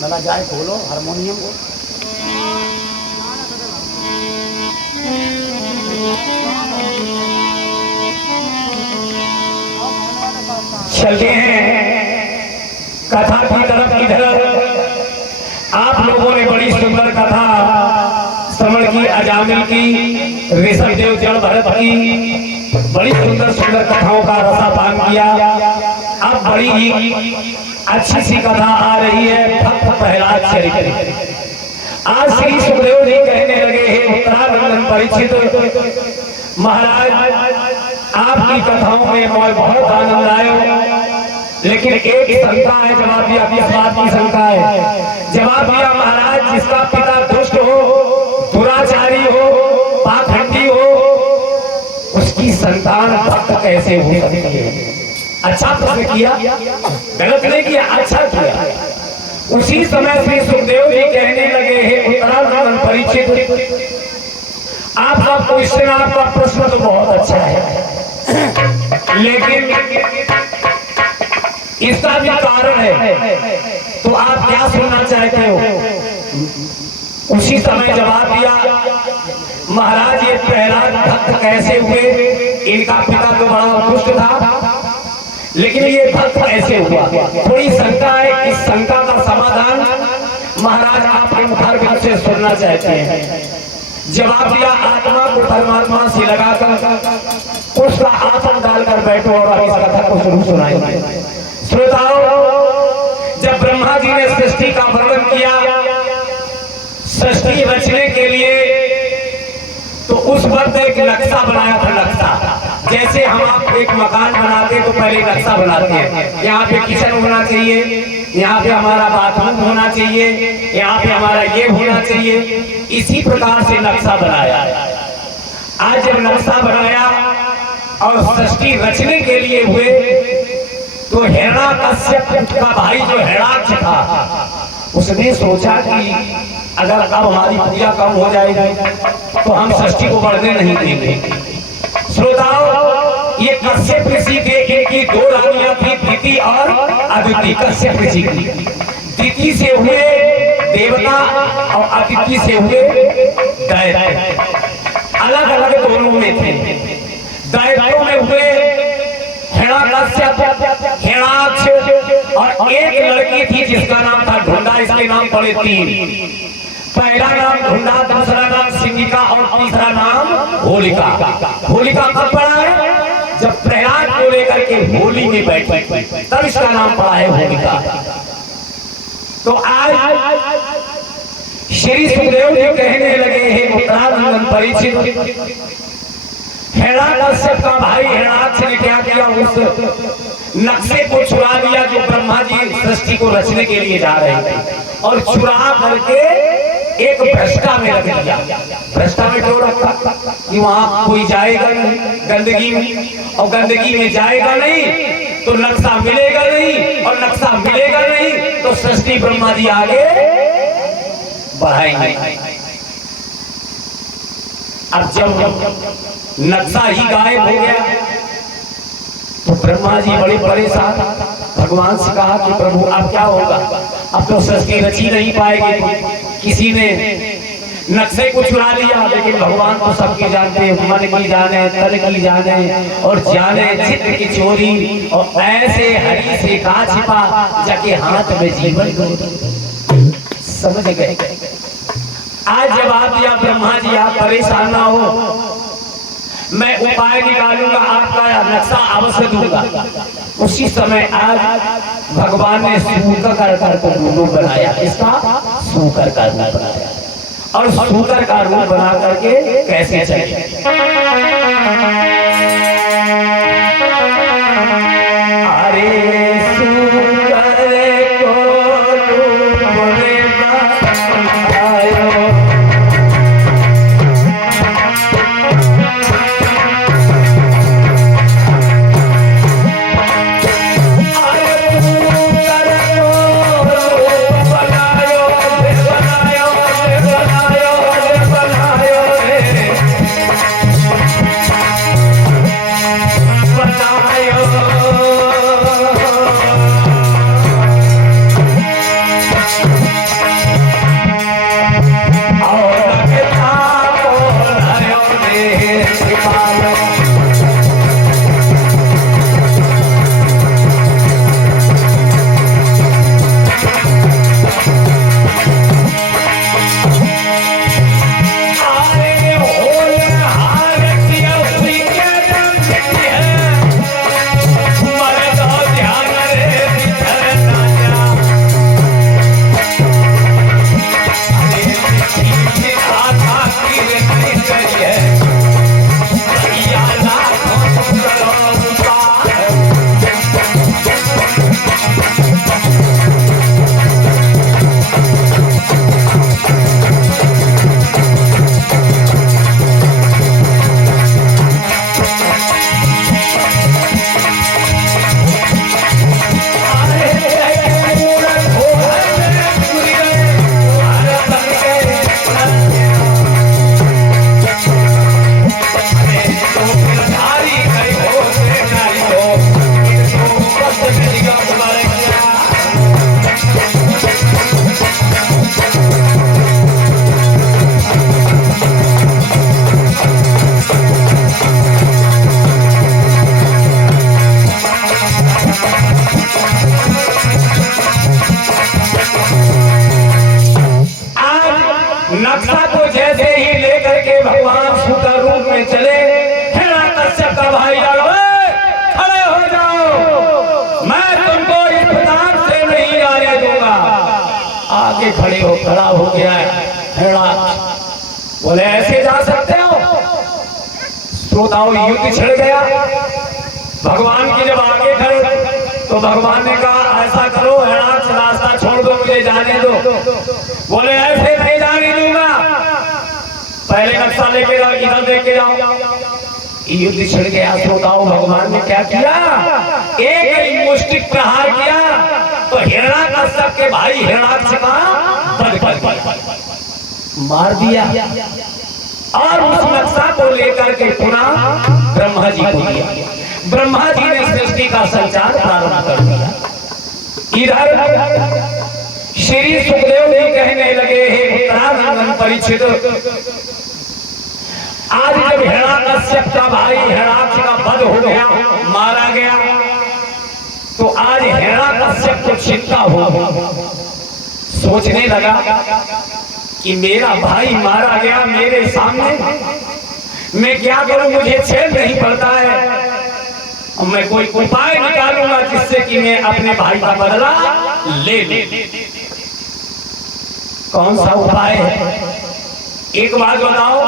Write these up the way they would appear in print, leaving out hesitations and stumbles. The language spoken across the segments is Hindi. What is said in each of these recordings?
मला जाए खोलो हारमोनियम को। चलते हैं कथा की तरफ। इधर आप लोगों ने बड़ी सुंदर कथा श्रवण की, अजामिल की, ऋषभ देव जड़ भरत की, बड़ी सुंदर सुंदर कथाओं का रसापान किया। अब बड़ी ही अच्छी सी कथा आ रही है भक्त प्रहलाद चरित्र। आज श्री सुखदेव जी कहने लगे हैं उत्तरानंदन परीक्षित महाराज, आपकी कथाओं में मुझे बहुत आनंद आया, लेकिन एक शंका है। जवाब दिया, किस बात की शंका है? जवाब दिया महाराज, जिसका पिता दुष्ट हो, दुराचारी हो, पाखंडी हो, उसकी संतान भक्त कैसे हो सकती है? अच्छा प्रश्न किया, गलत नहीं किया, अच्छा किया। उसी समय श्री सुखदेव जी कहने लगे हैं उत्तरानंदन परीक्षित, आपका क्वेश्चन, आपका प्रश्न तो बहुत अच्छा है, लेकिन इसका भी कारण है, तो आप क्या सुनना चाहते हो? उसी समय जवाब दिया महाराज, ये प्रहलाद भक्त कैसे हुए? इनका पिता तो बड़ा दुष्ट था, लेकिन ये भक्त कैसे हुआ? थोड़ी शंका है। इस शंका का समाधान महाराज आपके मुखारबिंद से सुनना चाहते हैं। जवाब दिया, आत्मा को परमात्मा से लगाकर उसका आसन डालकर बैठो और अब इस कथा को शुरू सुनाएंगे। श्रोताओं, जब ब्रह्मा जी ने सृष्टि का वर्णन किया, सृष्टि रचने के लिए, तो उस वक्त एक नक्शा बनाया था। नक्शा जैसे हम आप एक मकान बनाते तो पहले नक्शा बनाते हैं, यहाँ पे किचन होना चाहिए, यहाँ पे हमारा बाथरूम होना चाहिए, यहाँ पे हमारा ये होना चाहिए। इसी प्रकार से नक्शा बनाया। आज जब नक्शा बनाया और सृष्टि रचने के लिए हुए, तो हिरण्यकश्यप का भाई जो हिरण्याक्ष था, उसने सोचा कि अगर अब हमारी पूजा कम हो जाएगी तो हम सृष्टि को बढ़ने नहीं देंगे। श्रोताओं, ये कश्यप ऋषि थे, इनकी दो रानियां थी, दिति और अदिति। कश्यप ऋषि की दिति से हुए देवता और अदिति से हुए दैत्य। अलग अलग दोनों में थे। दैत्यों में हुए हिरण्यकश्यप, हिरण्याक्ष, और एक लड़की थी जिसका नाम था ढूंढा। इसके नाम पड़े तीन। पहला नाम ढूंढा, दूसरा नाम सिंगिका और तीसरा नाम होलिका। होलिका कब पड़ा है? जब प्रहलाद को लेकर के होली में बैठी, तब इसका नाम पड़ा है होलिका। तो आज श्री सुखदेव जी कहने लगे हैं उत्तरानंदन परीक्षित, हिरण्याकश्यप का भाई हिरण्याक्ष ने क्या किया? उस नक्शे को चुरा लिया जो ब्रह्मा जी सृष्टि को रचने के लिए जा रहे थे, और चुरा करके एक भ्रष्टा में रख दिया। भ्रष्टा में क्यों रखा? कि वहां कोई जाएगा नहीं गंदगी में, और गंदगी में जाएगा नहीं तो नक्शा मिलेगा नहीं, और नक्शा मिलेगा नहीं तो सृष्टि ब्रह्मा जी आगे बढ़ाएंगे। अब जब नक्शा ही गायब हो गया तो ब्रह्मा जी बड़े परेशान। भगवान से कहा कि प्रभु अब क्या होगा? अब तो सृष्टि रची नहीं पाएगी, किसी ने नक्शे को चुरा लिया। लेकिन भगवान तो सबके जानते हैं, मन की जाने, तन की जाने, और जाने चित्त की चोरी, और ऐसे हरि से का छिपा जाके हाथ में जीवन समझ गए। आज जवाब दिया ब्रह्मा जी, आप परेशान ना हो, मैं उपाय निकालूंगा, आपका नक्शा अवश्य दूंगा। उसी समय आज भगवान ने सूकर को रूप बनाया। इसका सूकर का रूप बनाया, और सूकर का रूप बना करके कैसे चले? अरे आगे खड़ा हो गया है हिरणाक्ष। बोले ऐसे जा सकते हो? श्रोताओं युद्ध छिड़ गया। भगवान की जब आगे खड़े तो भगवान ने कहा ऐसा करो हिरणाक्ष रास्ता छोड़ दो, मुझे जाने दो। बोले ऐसे नहीं जाने दूंगा, पहले नक्शा लेके जाओ, इधर लेके जाओ। युद्ध छिड़ गया। श्रोताओं भगवान ने क्या किया? एक मुष्टिक प्रहार किया तो हिरणाकश्यप के भाई हिरणाक्ष का वध कर मार दिया और उस नक्शा को लेकर के पुनः ब्रह्मा जी को दिया। ब्रह्मा जी ने सृष्टि का संचार प्रारंभ कर दिया। इधर श्री सुखदेव जी कहने लगे, हे उत्तरानंदन परीक्षित, आज जब हिरणाकश्यप का भाई हिरणाक्ष का वध हो गया, मारा गया, तो आज हिरणाकश्यप को चिंता हो, सोचने लगा कि मेरा भाई मारा गया मेरे सामने, मैं क्या करूं, मुझे चैन नहीं पड़ता है। मैं कोई उपाय निकालूंगा जिससे कि मैं अपने भाई का बदला ले ले। कौन सा उपाय है? एक बात बताओ,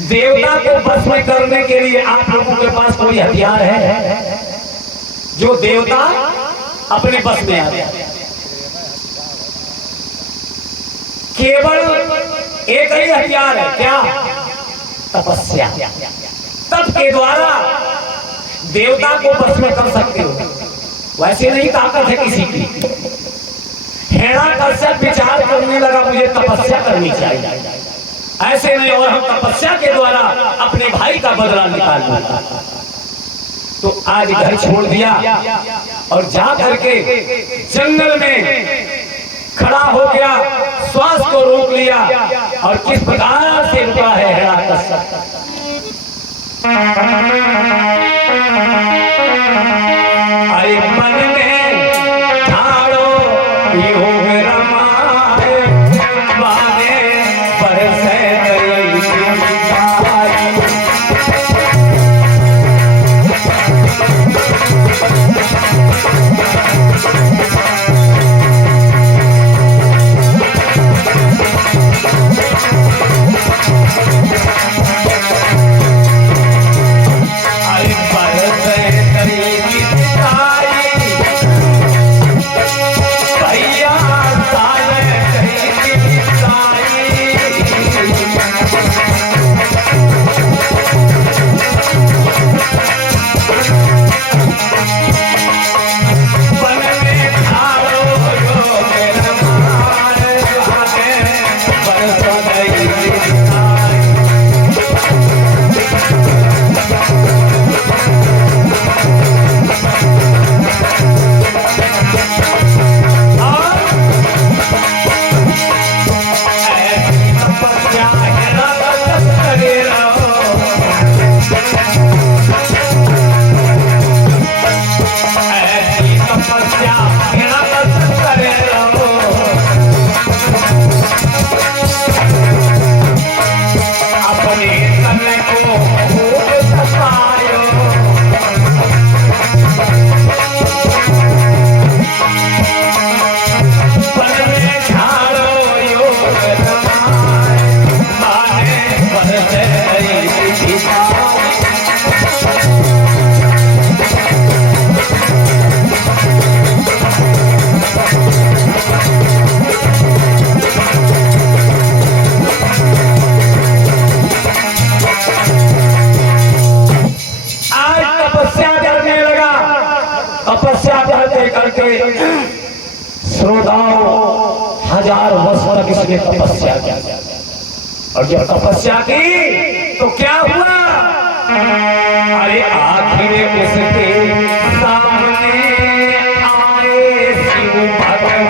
देवता को भस्म करने के लिए आप लोगों के पास कोई हथियार है जो देवता अपने बस में आ जाए? केवल एक ही हथियार है, क्या? तपस्या। तप के द्वारा देवता को भस्म कर सकते हो, वैसे नहीं ताकत है किसी की। हिरणाकश्यप विचार करने लगा मुझे तपस्या करनी चाहिए, ऐसे नहीं, और हम तपस्या के द्वारा अपने भाई का बदला निकाल लेंगे। तो आज घर छोड़ दिया और जा करके जंगल में खड़ा हो गया, श्वास को रोक लिया और किस प्रकार से रुका है हिरणाकश्यप। अरे मन में ठाड़ो योग रमाए, बाने बरसे श्रोताओं 1000 वर्ष तक इसने तपस्या की, और जब तपस्या की तो क्या हुआ? अरे आखिर उसके सामने आए शिव भगवान।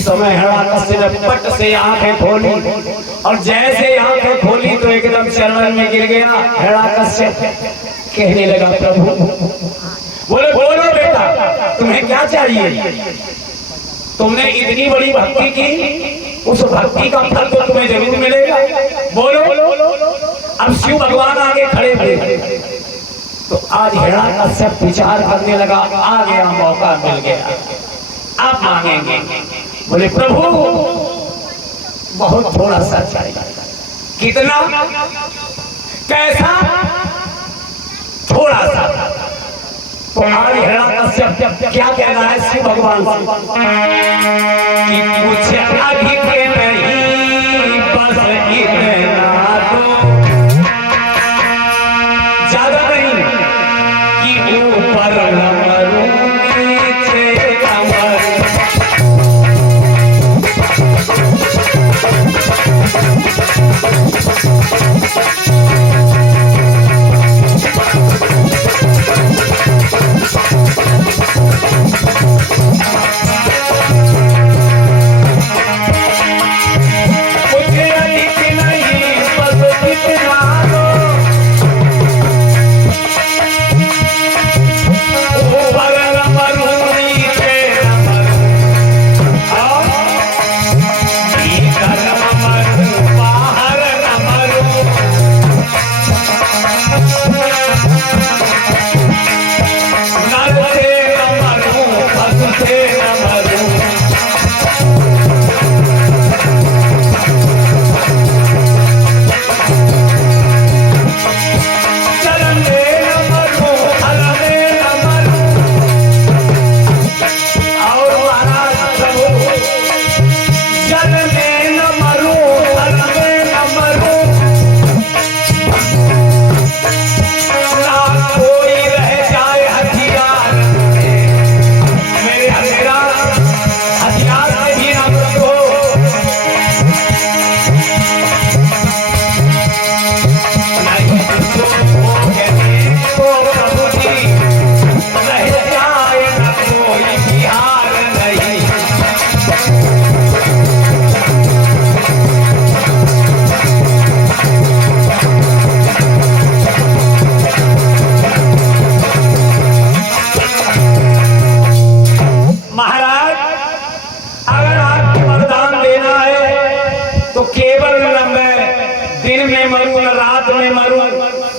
उसी समय हिरण्यकश्यप ने पट से आंखें खोली और जैसे आंखें खोली तो एकदम चरण में गिर गया। हिरण्यकश्यप कहने लगा प्रभु, बोले बोलो बेटा तुम्हें क्या चाहिए? तुमने इतनी बड़ी भक्ति की, उस भक्ति का फल तो तुम्हें जरूर मिलेगा, बोलो। अब शिव भगवान आगे खड़े थे तो आज हिरण्यकश्यप विचार करने लगा, आ गया मौका मिल गया, आप मांगेंगे। बोले प्रभु बहुत थोड़ा सा चाहिए। कितना? कैसा? थोड़ा सा। तो आज हिरण्यकश्यप क्या कहना है शिव भगवान से कि कुछ अधिक नहीं, बस इतना तो, ज्यादा नहीं कि ऊपर न मरूं नीचे न मरूं।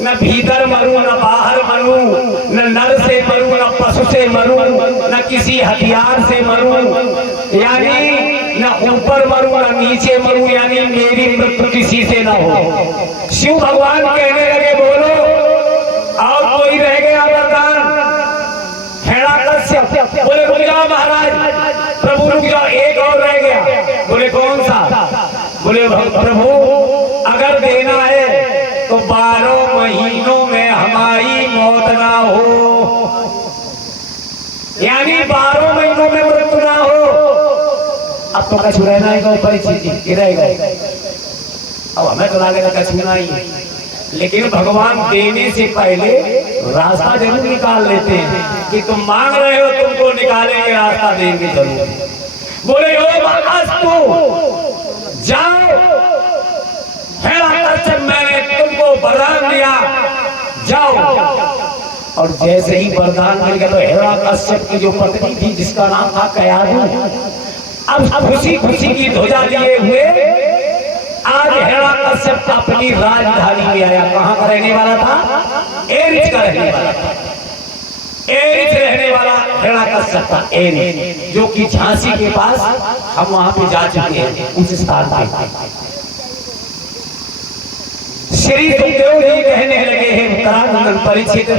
न भीतर मरूं न बाहर मरूं, न नर से मरूं न पशु से मरूं, न किसी हथियार से मरूं, यानी न ऊपर मरूं न नीचे मरूं, यानी मेरी मृत्यु किसी से न हो। शिव भगवान कहने लगे बोलो और कोई रह गया वरदान? हिरण्यकश्यप बोले रुक जाओ महाराज, प्रभु रुक जाओ, एक और रह गया। बोले कौन सा? बोले प्रभु अगर देना है तो 12 महीनों में हमारी मौत ना हो, यानी 12 महीनों में मृत्यु ना हो। अब तो कछु रहना है ऊपर ही रहेगा, अब हमें तो लागेगा कछु नहीं, लेकिन भगवान देने से पहले रास्ता जरूर निकाल लेते हैं कि तुम मांग रहे हो तुमको निकालेंगे, रास्ता देंगे जरूर। बोले ओ जाओ, मैंने तुमको वरदान दिया, जाओ। और जैसे ही वरदान मिल गया तो हिरण्यकश्यप की जो पत्नी थी जिसका नाम था कयाधु, अब खुशी खुशी की ध्वजा लिए हुए आज हिरण्यकश्यप अपनी राजधानी में आया। कहाँ का रहने वाला था? एरिच का रहने वाला था। एरिच रहने वाला हिरण्यकश्यप था, एरिच, जो कि झांसी के पास, हम वहां पे जा चुके हैं उस स्थान पे। श्री सुखदेव जी कहने लगे हैं उत्तराखंड परीक्षित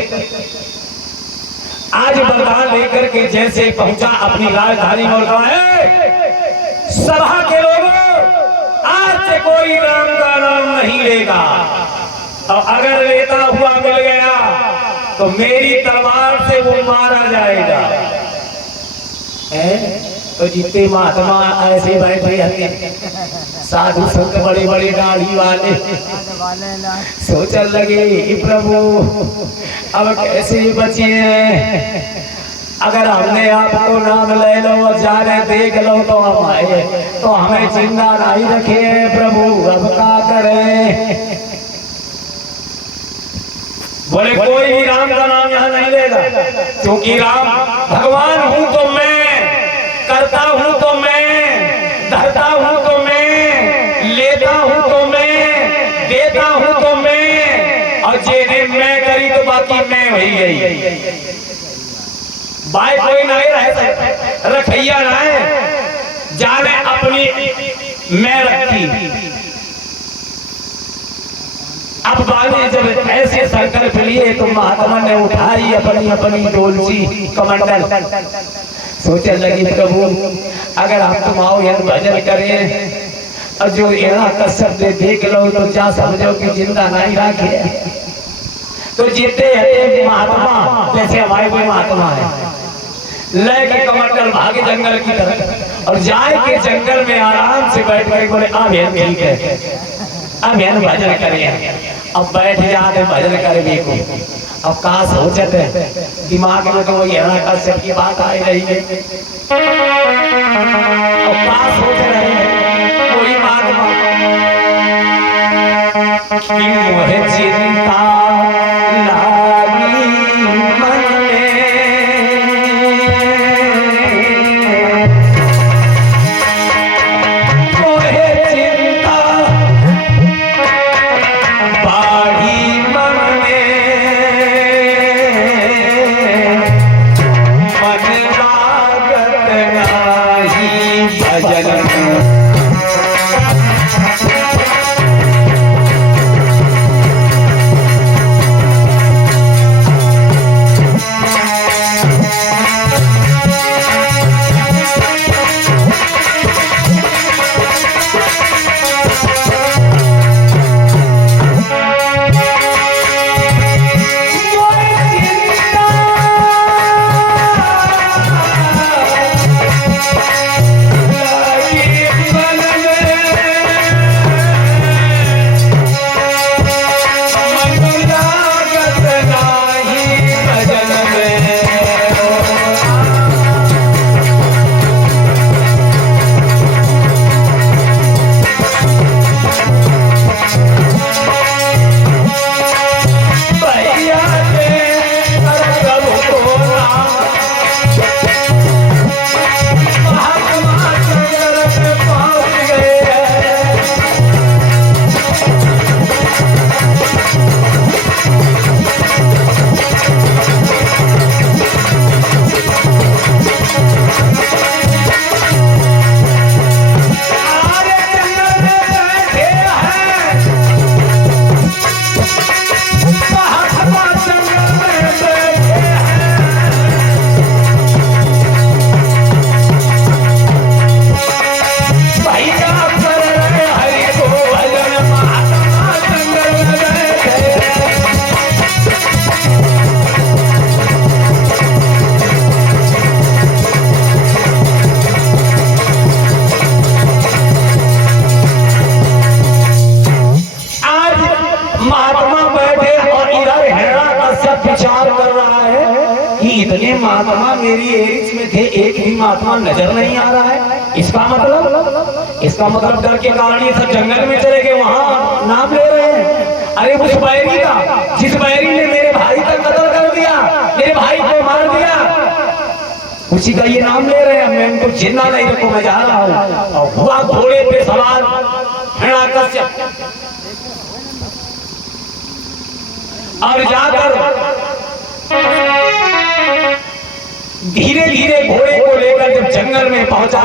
आज वरदान लेकर के जैसे पहुंचा अपनी राजधानी में, सभा के लोगों आज से कोई राम का नाम नहीं लेगा, और अगर लेता हुआ मिल गया तो मेरी तलवार से वो मारा जाएगा। तो जितने महात्मा ऐसे बैठे हैं, साधु संत बड़े बड़े दाढ़ी वाले सोचने लगे प्रभु अब कैसे बचे हैं, अगर हमने आपको नाम ले लो और जाने देख लो तो हम आए, तो हमें जिंदा नहीं रखे प्रभु, अब क्या करें। बोले कोई भी राम का नाम यहाँ नहीं लेगा, क्योंकि राम भगवान हूं तो मैं, करता हूं तो मैं, धरता हूं तो मैं, लेता हूं तो मैं, देता हूं तो मैं, और जेने मैं करी तो बाकी मैं वही गई। भाई कोई नहीं रह रखैया ना है, जाने अपनी मैं रखी। अब बाने जब ऐसे संकल्प लिए तो महात्मा ने उठाई अपनी अपनी डोलची कमंडल, सोचने लगी प्रभु अगर हम तुम आओ यहाँ भजन करें और जो यहाँ का शब्द देख लो तो क्या समझो कि जिंदा नहीं रखे। तो जीते हैं महात्मा, जैसे हमारे कोई महात्मा है, लेके कमंडल भागे जंगल की तरफ और जाए के जंगल में आराम से बैठ कर बोले अब ठीक है, अब यहाँ भजन करें। अब बैठ जाते भजन करे देखो, अब कहा सोचते हैं दिमाग में तो वही हरण कश्यप की बात आई रही है। अब कहा सोच रहे हैं कोई महात्मा कि मुझे चिंता लागी मन इतने महात्मा मेरी एरिज में थे, एक भी महात्मा नजर नहीं आ रहा है। इसका मतलब डर के कारण ये सब जंगल में चले गए, वहां नाम ले रहे हैं। अरे उस बैरी का, जिस बैरी ने मेरे भाई का कत्ल कर दिया, मेरे भाई को मार दिया, उसी का ये नाम ले रहे हैं। मैं इनको जिंदा नहीं रखो, मैं जा रहा हूँ। और हुआ घोड़े पे सवार हिरण्यकश्यप और जाकर धीरे धीरे घोड़े को लेकर जब जंगल में पहुंचा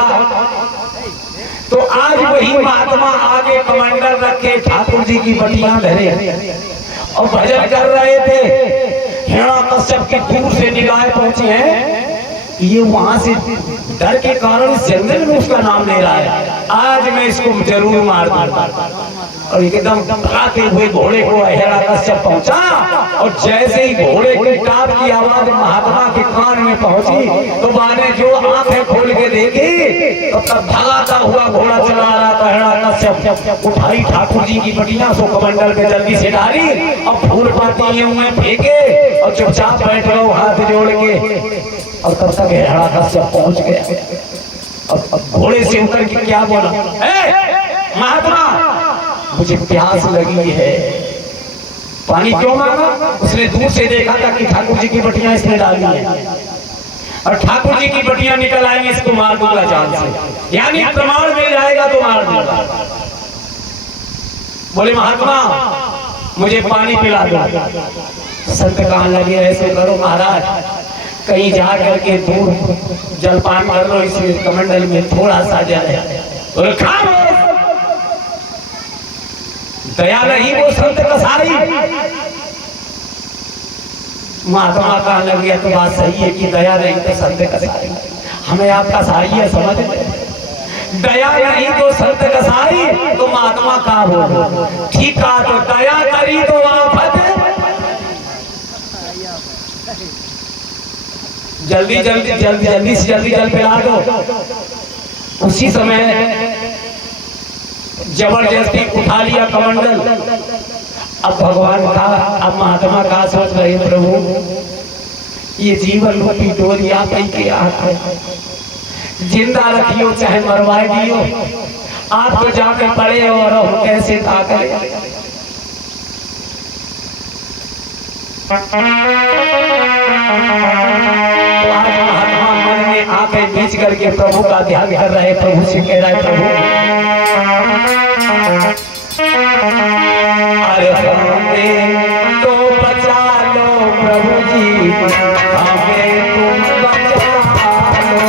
तो आज वही महात्मा आगे कमंडल रखे ठाकुर जी की बटियां धरे और भजन कर रहे थे। हिरण्यकश्यप की दूर से निगाहें पहुंची हैं, ये वहां से डर के कारण इस जंगल में उसका नाम ले रहा है। आज मैं इसको जरूर मार दूंगा। और एकदम भागते हुए घोड़े को हिरण्यकश्यप पहुंचा और जैसे ही घोड़े की टाप की आवाज महात्मा के कान में पहुंची तो बाने जो आंखें खोल के देखी तो तब भागाता हुआ घोड़ा चला रहा था हिरण्यकश्यप। उठाई ठाकुर जी की बटियां सो कमंडल पे जल्दी से डाली और फूल पाती हुए फेंके और चुपचाप बैठ गए हाथ जोड़ के। और तब तक हिरण्याकश्यप जब पहुंच गया, अब घोड़े से उतर के क्या बोला, महात्मा मुझे प्यास लगी है, पानी क्यों मांगा? उसने दूर से देखा था कि ठाकुर जी की बटियां इसने डाली है और ठाकुर जी की बटियां निकल आएंगी, इसको मार दूंगा जान से, यानी प्रमाण मिल जाएगा तो मार दूंगा। बोले महात्मा मुझे पानी पिला दो। संत कहने लगे ऐसे करो महाराज, कहीं जा करके दूर जलपान कर लो, इस कमंडल में थोड़ा सा जल है, बोले खा लो। दया नहीं वो संत कसाई। महात्मा कहने लगे तो बात सही है कि दया नहीं तो संत कसाई, हमें आप कसाई है समझ में, दया नहीं तो संत कसाई, तो महात्मा का बोलो ठीक है, तो दया करी तो आफत, जल्दी जल्दी जल्दी जल्दी से जल्दी जल पिला दो। उसी समय जबरदस्ती उठा लिया कमंडल। अब भगवान का, अब महात्मा का सोच रहे प्रभु ये जीवन रूपी डोरी आप ही के हाथ है, जिंदा रखियो चाहे मरवाए दियो, आप तो जाकर पड़े और हम कैसे था करें। आज महात्मा मन में आंखें बीच करके प्रभु का ध्यान कर रहे, प्रभु से कह रहा है प्रभु अरे हमें तो बचा लो प्रभु जी, हमें तुम बचा लो।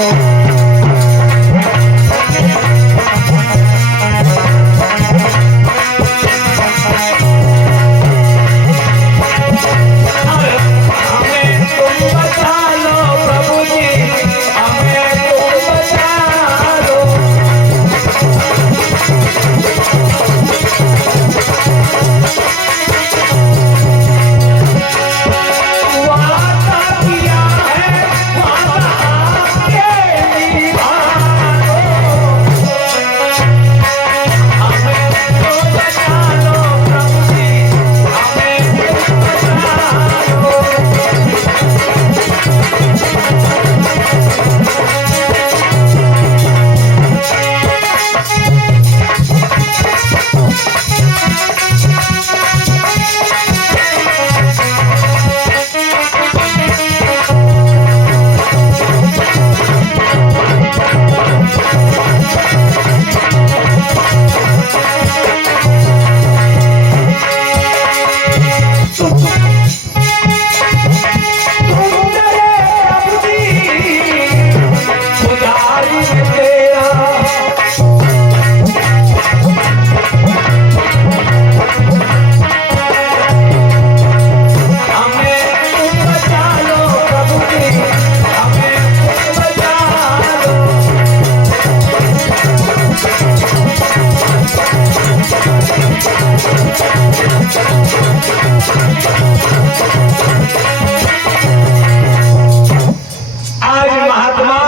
आज महात्मा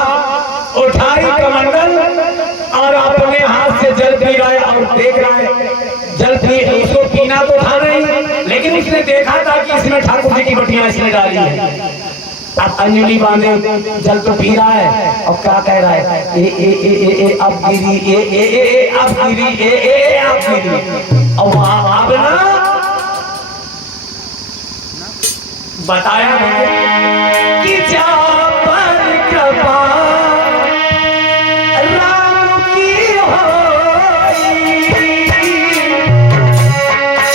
उठाई कमंडल और अपने हाथ से जल पी रहा है और देख रहा है जल पी, उसको पीना तो था नहीं, लेकिन उसने देखा था कि इसमें ठाकुर जी की बटियां इसने डाली है। अब अंजलि बांधे जल तो पी रहा है और क्या कह रहा है, ए ए ए ए ए अब गिरी, ए ए ए ए अब गिरी, ए ए ए अब गिरी। और वहां अब ना बताया कि जा पर कृपा राम की होई,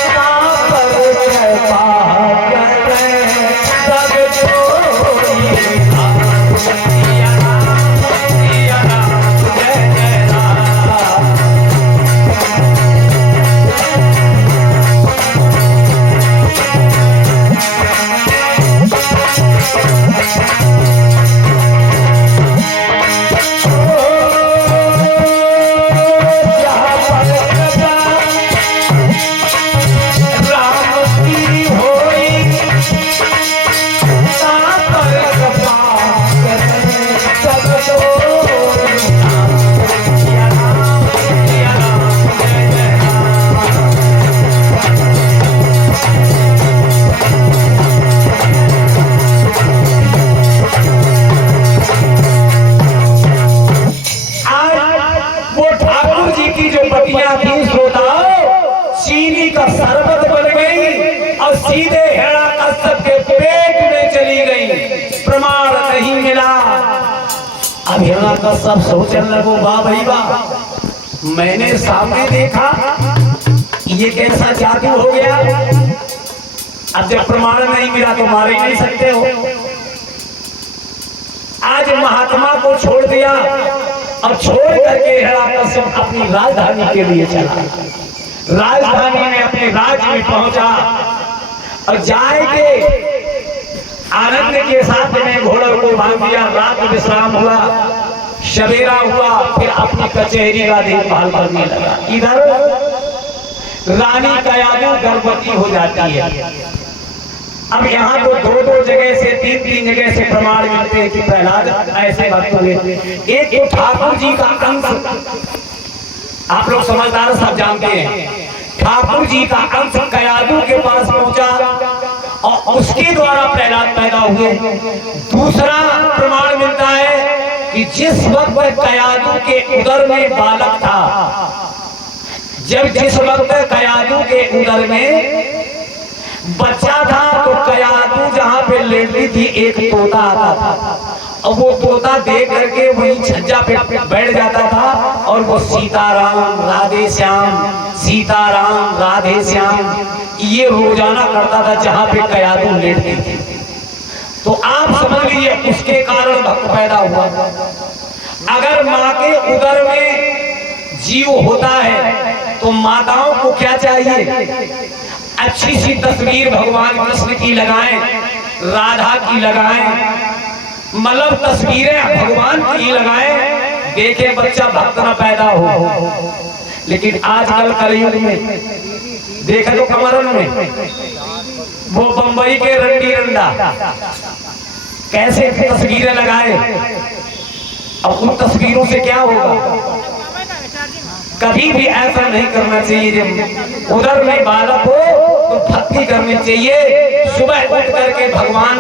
जा पर कृपा करे सब कोई। सिया राम जय जय राम। श्रोताओं चीनी का शरबत बन गई और सीधे हिरण्याकश्यप के पेट में चली गई, प्रमाण नहीं मिला। अब हिरण्याकश्यप सोचने लगो, वाह भाई वाह, मैंने सामने देखा ये कैसा जादू हो गया। अब जब प्रमाण नहीं मिला तो मार ही नहीं सकते हो। आज महात्मा को छोड़ दिया और छोड़ करके हिरण्याकश्यप अपनी राजधानी के लिए चला। राजधानी में अपने राज्य में पहुंचा और जाके आनंद के साथ में घोड़ों को बांध दिया। रात विश्राम हुआ, सवेरा हुआ, फिर अपनी कचहरी का देखभाल करने लगा। इधर रानी कयादू गर्भवती हो जाती है। अब यहाँ तो दो जगह से तीन जगह से प्रमाण मिलते हैं कि प्रहलाद ऐसे भक्त हुए। एक तो ठाकुर जी का अंश, आप लोग समझदार सब जानते हैं, ठाकुर जी का अंश कयादू के पास पहुंचा और उसके द्वारा प्रहलाद पैदा हुए। दूसरा प्रमाण मिलता है कि जिस वक्त कयादू के उदर में बालक था, जिस वक्त कयादू के उदर में बच्चा था, तो कयादू जहां पे लेटती थी एक तोता आता था और वो तोता देख करके वही छज्जा पे बैठ जाता था और वो सीताराम राधे श्याम, सीताराम राधे श्याम ये रोजाना करता था जहां पे कयादू लेटती थी। तो आप समझ लीजिए उसके कारण भक्त पैदा हुआ। अगर माँ के उदर में जीव होता है तो माताओं को क्या चाहिए? अच्छी सी तस्वीर भगवान कृष्ण की लगाएं, राधा की लगाएं, मतलब तस्वीरें भगवान की लगाएं, देखे बच्चा भक्त न पैदा हो। लेकिन आजकल कलयुग में देखे तो कमरन में वो बंबई के रंडी रंडा कैसे तस्वीरें लगाए, अब उन तस्वीरों से क्या होगा? कभी भी ऐसा नहीं करना चाहिए। जब उधर में बालक हो तो भक्ति करनी चाहिए। सुबह उठ करके भगवान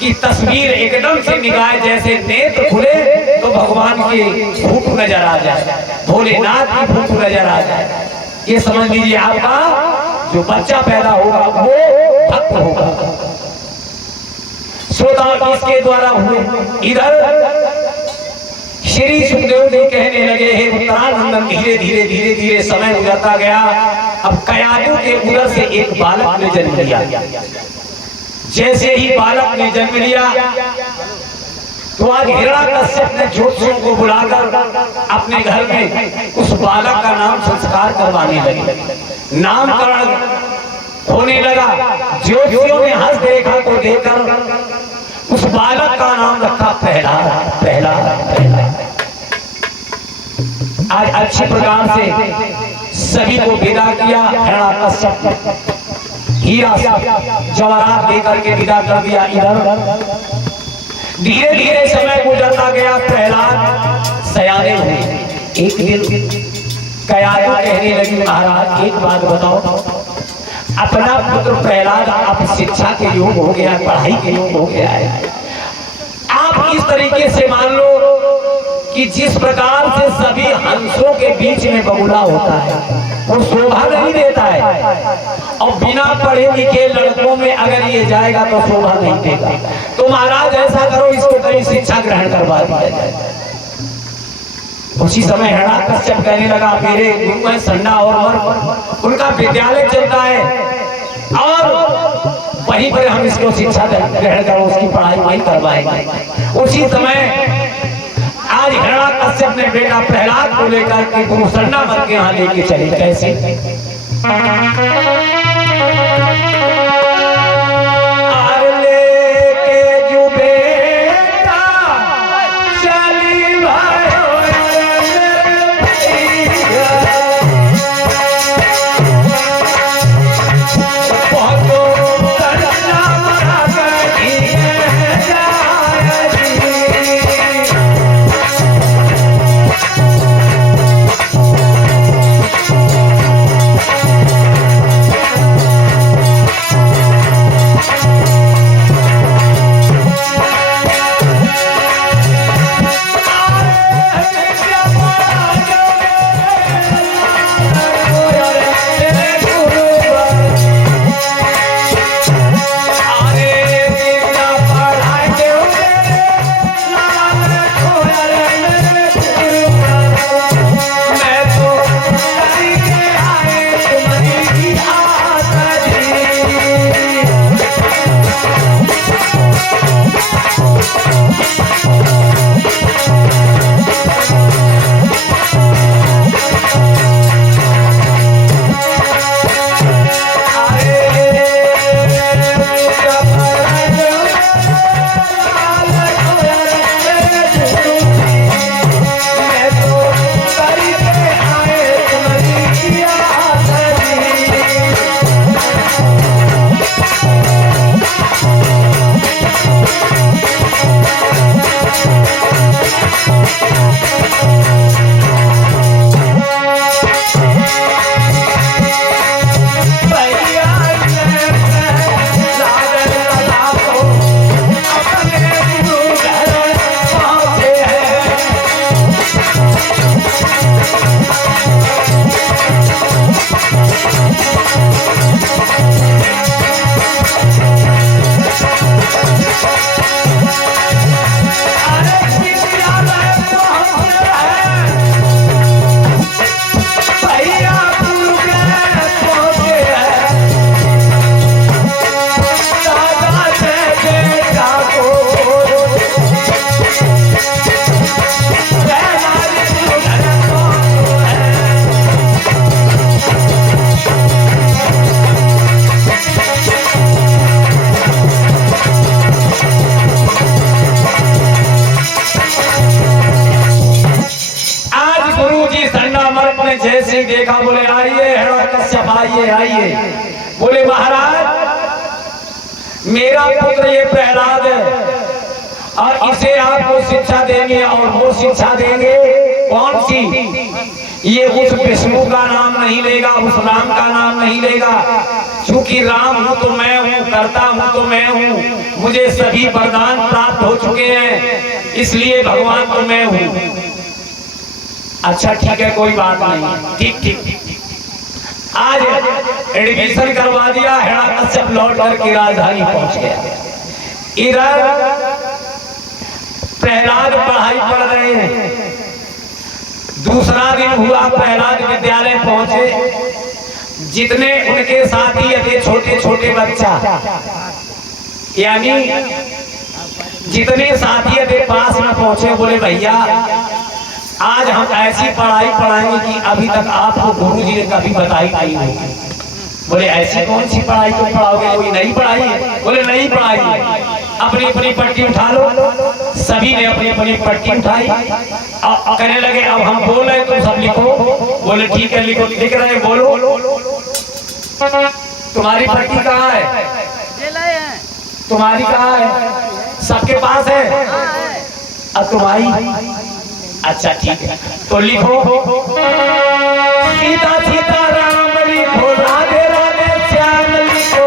की तस्वीर एकदम से निगाह जैसे नेत्र खुले तो भगवान की फोटो नजर आ जाए, भोलेनाथ की फोटो नजर आ जाए। ये समझ लीजिए आपका जो बच्चा पैदा होगा वो भक्त होगा। श्रोता इसके द्वारा हुए। इधर श्री सुखदेव जी कहने लगे, हे उत्तरानंदन, धीरे धीरे धीरे धीरे समय गुजरता गया। अब कयादू के उदर से एक बालक ने जन्म लिया। जैसे ही बालक ने जन्म लिया तो आज हिरण्याकश्यप ने ज्योतिषियों को बुलाकर अपने घर में उस बालक का नाम संस्कार करवाने लगे। नामकरण होने लगा। ज्योतिषियों ने हंस देखा तो देखकर उस बालक का नाम रखा प्रहलाद। आज अच्छी प्रकार से सभी को विदा किया। हिरण्याकश्यप हीरा जवाहरात देकर के विदा कर दिया। इधर धीरे धीरे समय गुजरता गया। प्रहलाद सयाने हुए। एक दिन कयादू कहने लगी, महाराज एक बात बताओ, अपना पुत्र प्रहलाद आप शिक्षा के योग हो गया, पढ़ाई के योग हो गया है। आप इस तरीके से मान लो कि जिस प्रकार से सभी हंसों के बीच में बगुला होता है वो शोभा नहीं देता है, और बिना पढ़े लिखे लड़कों में अगर ये जाएगा तो शोभा नहीं देगा। तो महाराज ऐसा करो, इसको कहीं शिक्षा ग्रहण करवा दिया जाए। उसी समय हिरण्याकश्यप कहने लगा, मेरे गुरु हैं संडा और मर, उनका विद्यालय चलता है और वहीं पर हम इसको शिक्षा ग्रहण करो, उसकी पढ़ाई वहीं करवाएंगे। उसी समय आज हिरण्याकश्यप ने बेटा प्रहलाद को लेकर के गुरु संडा मर के यहाँ लेके चले। कैसे? हिरण्यकश्यप आइए आइए। बोले महाराज मेरा पुत्र ये प्रहलाद है और इसे आपको शिक्षा देंगे और वो शिक्षा देंगे कौन सी? ये उस विष्णु का नाम नहीं लेगा, उस राम का नाम नहीं लेगा। क्योंकि राम हूं तो मैं हूं, करता हूं तो मैं हूं, मुझे सभी वरदान प्राप्त हो चुके हैं, इसलिए भगवान तो मैं हूं। अच्छा ठीक है कोई बात नहीं, ठीक ठीक। आज एडमिशन करवा दिया, हिरण्यकश्यप लौट करके राजधानी पहुंच गया। इधर प्रहलाद पढ़ाई पढ़ रहे हैं। दूसरा दिन हुआ, प्रहलाद विद्यालय पहुंचे। जितने उनके साथी थे छोटे छोटे बच्चा, यानी जितने साथी थे पास में पहुंचे। बोले भैया आज हम ऐसी पढ़ाई पढ़ाएंगे कि अभी तक आपको गुरु जी ने कभी बताई नहीं होगी। बोले ऐसी कौन सी पढ़ाई तुम पढ़ाओगे, कोई नई पढ़ाई है? बोले नहीं पढ़ाई है। अपनी अपनी पट्टी उठा लो। सभी ने अपनी अपनी पट्टी उठाई और कहने लगे अब हम बोल रहे तुम सब लिखो। बोले ठीक है लिखो। लिख रहे हैं, बोलो। तुम्हारी पट्टी कहाँ है? तुम्हारी कहाँ है? सबके पास है। अब तुम्हारी? अच्छा ठीक है तो लिखो सीता सीता राम लिखो, राधे राधे श्याम लिखो।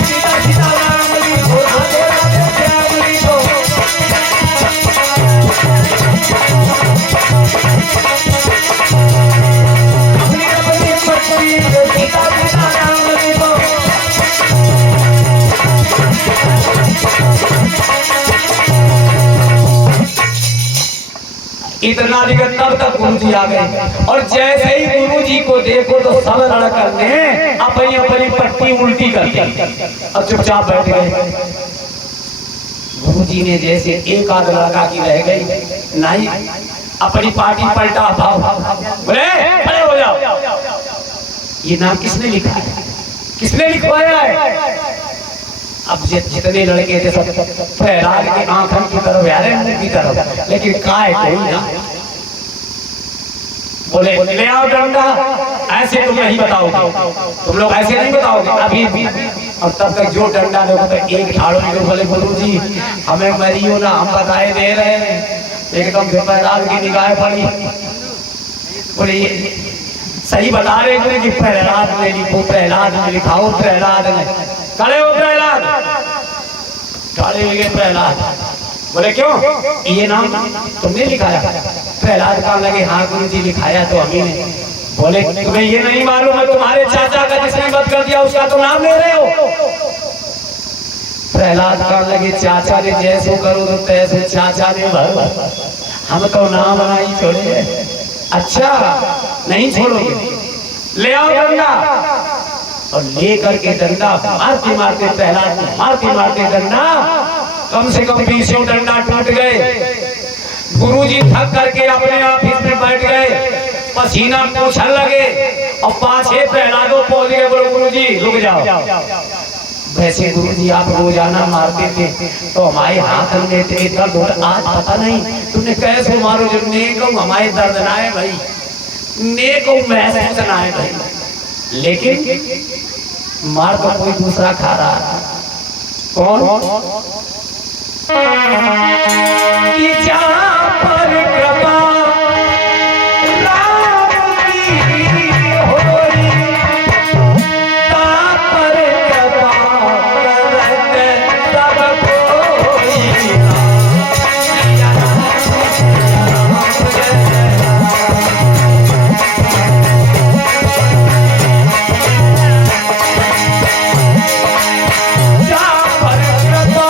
सीता सीता राम लिखो, राधे राधे श्याम लिखो। अपनी अपनी पत्नी सीता सीता राम लिखो। इतना लिखा तब तक गुरु जी आ गए और जैसे ही गुरु जी को देखो तो सब लड़कर ने अपनी अपनी पट्टी उल्टी कर दी और चुपचाप बैठ गए। गुरु जी ने जैसे एक आध लड़का की रह गई नहीं, अपनी पार्टी पलटा भाव। बोले खड़े हो जाओ, ये नाम किसने लिखा है, किसने लिखवाया है? अब जितने लड़के थे सब प्रहलाद की आंखों की तरफ, यारे मुंह की तरफ, लेकिन काय कोई ना। बोले ले आओ डंडा। ऐसे तुम नहीं बताओगे, तुम लोग ऐसे नहीं बताओगे अभी भी। और तब तक जो डंडा लोग तो एक ठाड़ो लोग बोले गुरु जी हमें मरियो ना, हम बताए दे रहे हैं। एकदम प्रहलाद की निगाह पड़ी। बोले सही बता रहे थे कि प्रहलाद ने लिखो, प्रहलाद ने लिखाओ, प्रहलाद ने। खड़े हो प्रहलाद, खड़े हो गए प्रहलाद। बोले क्यों, ये नाम तुमने लिखाया? प्रहलाद का लगे हाँ गुरु जी लिखाया तो अभी ने। बोले तुम्हें ये नहीं मालूम है तुम्हारे चाचा का जिसने वध कर दिया उसका तो नाम ले रहे हो? प्रहलाद का लगे चाचा ने जैसे करो तो तैसे चाचा ने भर, हम तो नाम नहीं छोड़े। अच्छा नहीं छोड़ोगे, ले आओ डंडा। और ले करके डंडा मारते मारते प्रहलाद मारते मारते डंडा कम से कम 20 डंडा टूट गए। गुरुजी थक करके अपने ऑफिस में बैठ गए, पसीना पोछने लगे और पाछे प्रहलादों पहुंच गए। बोलो गुरुजी रुक जाओ। वैसे गुरुजी आप रोजाना मारते थे तो हमारे हाथ में थे दर्द हो, आज पता नहीं तुमने कैसे मारो जो नेको हमारे दर्द ना है भाई, नेको महसूस ना है भाई। लेकिन मार तो कोई दूसरा खा रहा था। कौन? कि जहाँ पर कृपा राम की होई, तहाँ पर कृपा करत सब कोई। जहाँ पर कृपा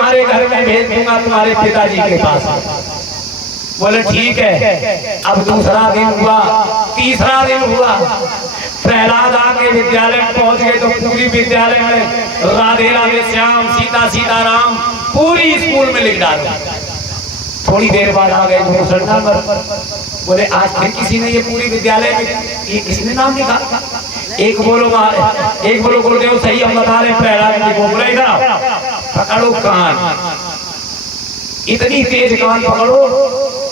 तुम्हारे घर में भेज दूंगा तुम्हारे पिताजी के पास। बोले ठीक है। अब दूसरा दिन हुआ, तीसरा दिन हुआ, प्रहलाद आके विद्यालय में पहुंच गए तो पूरी विद्यालय में राधे राधे श्याम सीता सीताराम पूरी स्कूल में लिख डाला। थोड़ी देर बाद आ गए दूसरा नंबर, बोले आज फिर किसी ने ये पूरी विद्यालय में ये किसने नाम लिखा? एक बोलो गुरुदेव सही हम बता रहे प्रहलाद जी को। बोले पकड़ो कान, इतनी तेज कान पकड़ो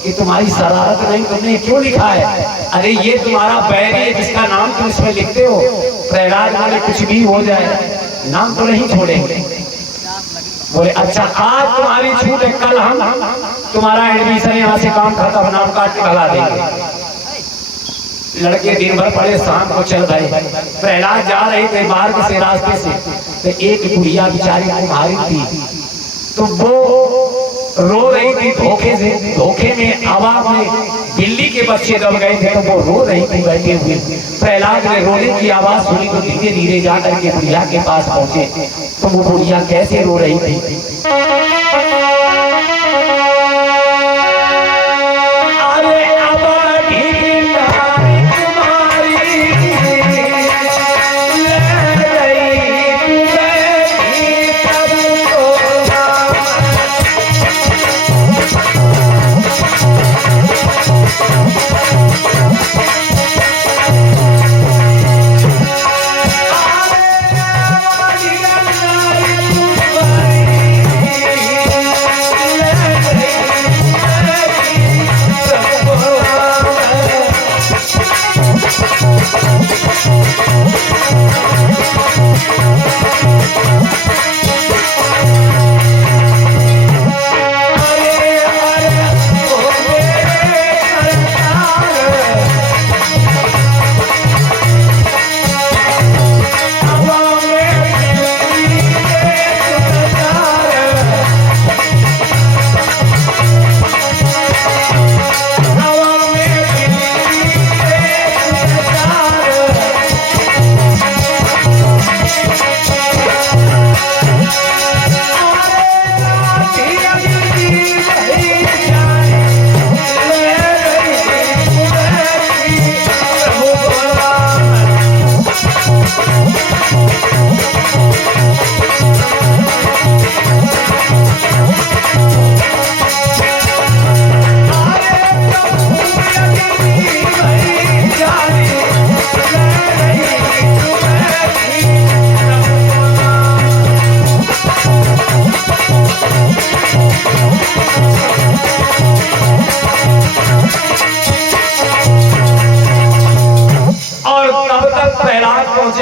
कि तुम्हारी शरारत नहीं, तुमने क्यों लिखा है? अरे ये तुम्हारा बैरी है जिसका नाम तुम इसमें लिखते हो। प्रहलाद बोले कुछ भी हो जाए नाम तो नहीं छोड़ेंगे। बोले अच्छा आज तुम्हारी छूट है, कल हम तुम्हारा एडमिशन यहाँ से काम खत्म, नाम काट के भगा देंगे। लड़के दिन भर पड़े, शाम को चल रहे। प्रहलाद जा रहे थे मार्ग से, रास्ते से, तो एक बुढ़िया बेचारी कुम्हारी थी, तो वो रो रही थी धोखे से। धोखे में आवाज में बिल्ली के बच्चे दब गए थे तो वो रो रही थी बैठे हुए। प्रहलाद ने रोने की आवाज सुनी तो धीरे धीरे जाकर के बुढ़िया के पास पहुंचे तो वो बुढ़िया कैसे रो रही थी।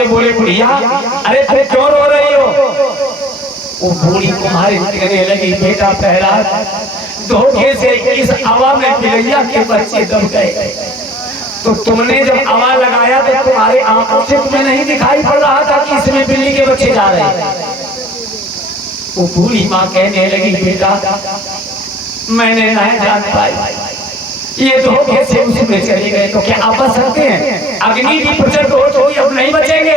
बोले बुढ़िया अरे तुम क्यों रो रही हो? वो बूढ़ी कुम्हारी कहने लगी बेटा प्रहलाद धोखे से इस हवा में बिलैया के बच्चे दब गए, तो तुमने जब आवाज लगाया तो तुम्हारे आंखों से तुम्हें नहीं दिखाई पड़ रहा था कि इसमें बिल्ली के बच्चे जा रहे हैं। वो बूढ़ी माँ कहने लगी बेटा मैंने नहीं जान पाई, ये धोखे से उसमें चले गए तो क्या आप बच सकते हैं? अग्नि की प्रचंड हो तो अब नहीं बचेंगे।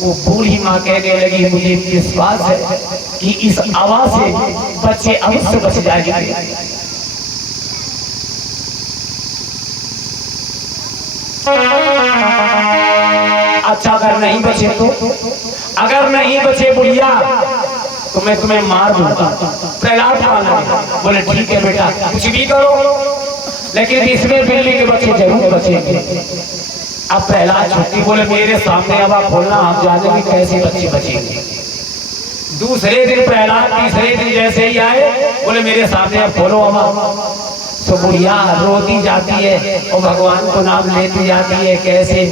वो बूढ़ी माँ कहने लगी मुझे विश्वास है कि इस आवाज से बच्चे अवश्य बच जाएंगे। अच्छा अगर नहीं बचे तो, अगर नहीं बचे बुढ़िया तो मैं तुम्हें मार दूंगा। प्रहलाद वाला बोले ठीक है बेटा कुछ भी करो लेकिन इसमें बिल्ली के बच्चे जरूर बचेंगे। अब प्रहलाद छुट्टी बोले मेरे सामने अब आप खोलना, आप जानेंगे कैसे बच्चे बचेंगे। दूसरे दिन प्रहलाद तीसरे दिन जैसे ही आए बोले मेरे सामने अब खोलो अब। तो बुढ़िया रोती जाती है और भगवान को नाम लेती जाती है कैसे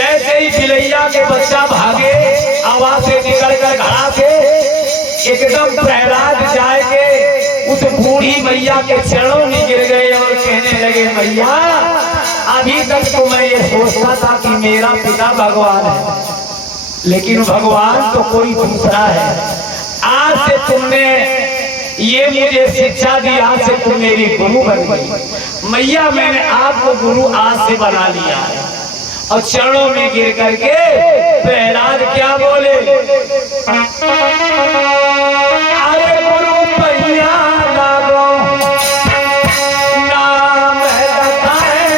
जैसे ही बिलैया के बच्चा भागे आवाज से निकलकर घड़ा से, एकदम प्रहलाद जाके उस बूढ़ी मैया के चरणों में गिर गए और कहने लगे, मैया अभी तक तो मैं ये सोचता था कि मेरा पिता भगवान है, लेकिन भगवान तो कोई दूसरा है। आज से तुमने ये मुझे शिक्षा दी, आज से तुम मेरी गुरु बन गई। मैया मैंने आपको गुरु आज से बना लिया है। और चरणों में गिर करके प्रहलाद क्या बोले, अरे गुरु पैया लागो नाम रखाए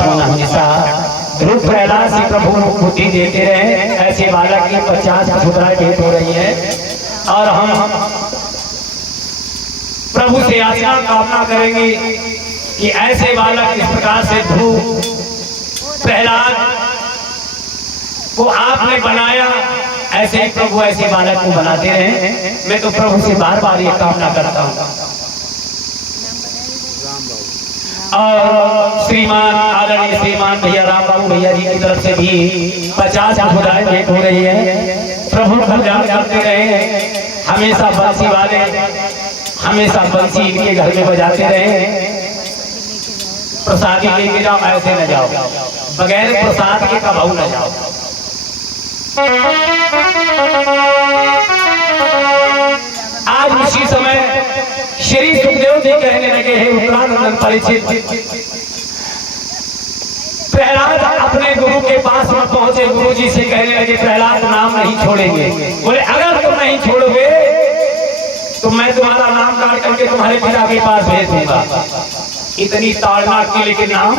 हमेशा ध्रुव प्रहलाद से प्रभु बुद्धि देते रहे। ऐसे बालक की 50 मथुराएं भेंट हो रही है और हम प्रभु से याचना कामना करेंगे कि ऐसे बालक इस प्रकार से ध्रुव प्रहलाद को आपने बनाया, ऐसे ही प्रभु ऐसे बालक को बनाते रहे। मैं तो प्रभु से बार बार ये कामना करता हूँ। और श्रीमान आदरणीय श्रीमान भैया राम बाबू भैया जी की तरफ से भी 50 मथुराएं भेंट हो रही है। प्रभु कल्याण करते रहे, हमेशा बंसी वाले हमेशा बंसी इनके घर में बजाते रहे। प्रसादी लेके जाओ, ऐसे न जाओ, बगैर प्रसाद के कभाऊ न जाओ। आज उसी समय श्री सुखदेव जी कहने लगे, हे उत्तरानंदन परीक्षित, प्रहलाद अपने गुरु के पास में पहुंचे। गुरु जी से कहने लगे, प्रहलाद नाम नहीं छोड़ेंगे। बोले, अगर तुम नहीं छोड़ोगे तो मैं तुम्हारा नाम काट करके तुम्हारे पिता के पास भेज दूंगा। इतनी ताड़ना की, लेकिन नाम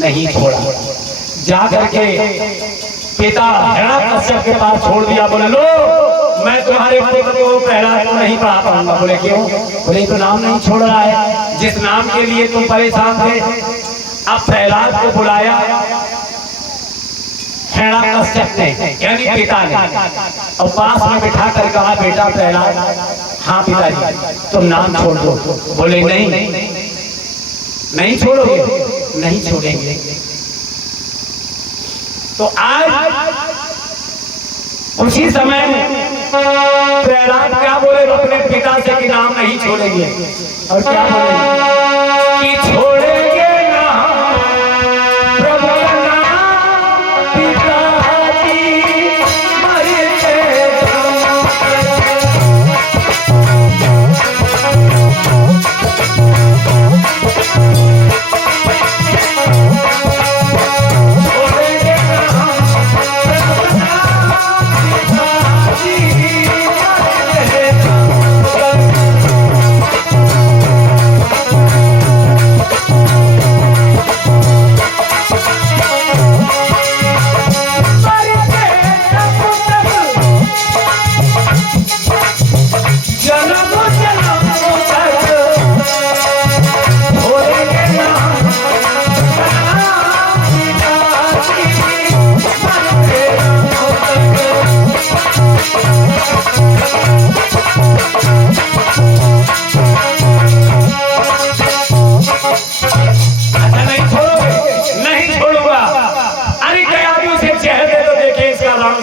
नहीं छोड़ा। जा करके पिता हिरण्यकश्यप के पास छोड़ दिया। बोले, लो मैं तुम्हारे पुत्र को प्रहलाद को नहीं पढ़ा पाऊंगा। बोले, क्यों? बोले, तो नाम नहीं छोड़ रहा है जिस नाम के लिए तुम परेशान थे। अब प्रहलाद को बुलाया हिरण्यकश्यप ने, यानी पिता ने, और पास में बिठा कर कहा, बेटा प्रहलाद, हाँ पिताजी तुम नाम छोड़ दो। बोले, नहीं छोड़ोगे? नहीं छोड़ेंगे। तो आज उसी समय प्रहलाद क्या बोले अपने पिता से कि नाम नहीं छोड़ेंगे। और क्या बोले कि छोड़ेंगे ना प्रभु का नाम, पिताजी मरते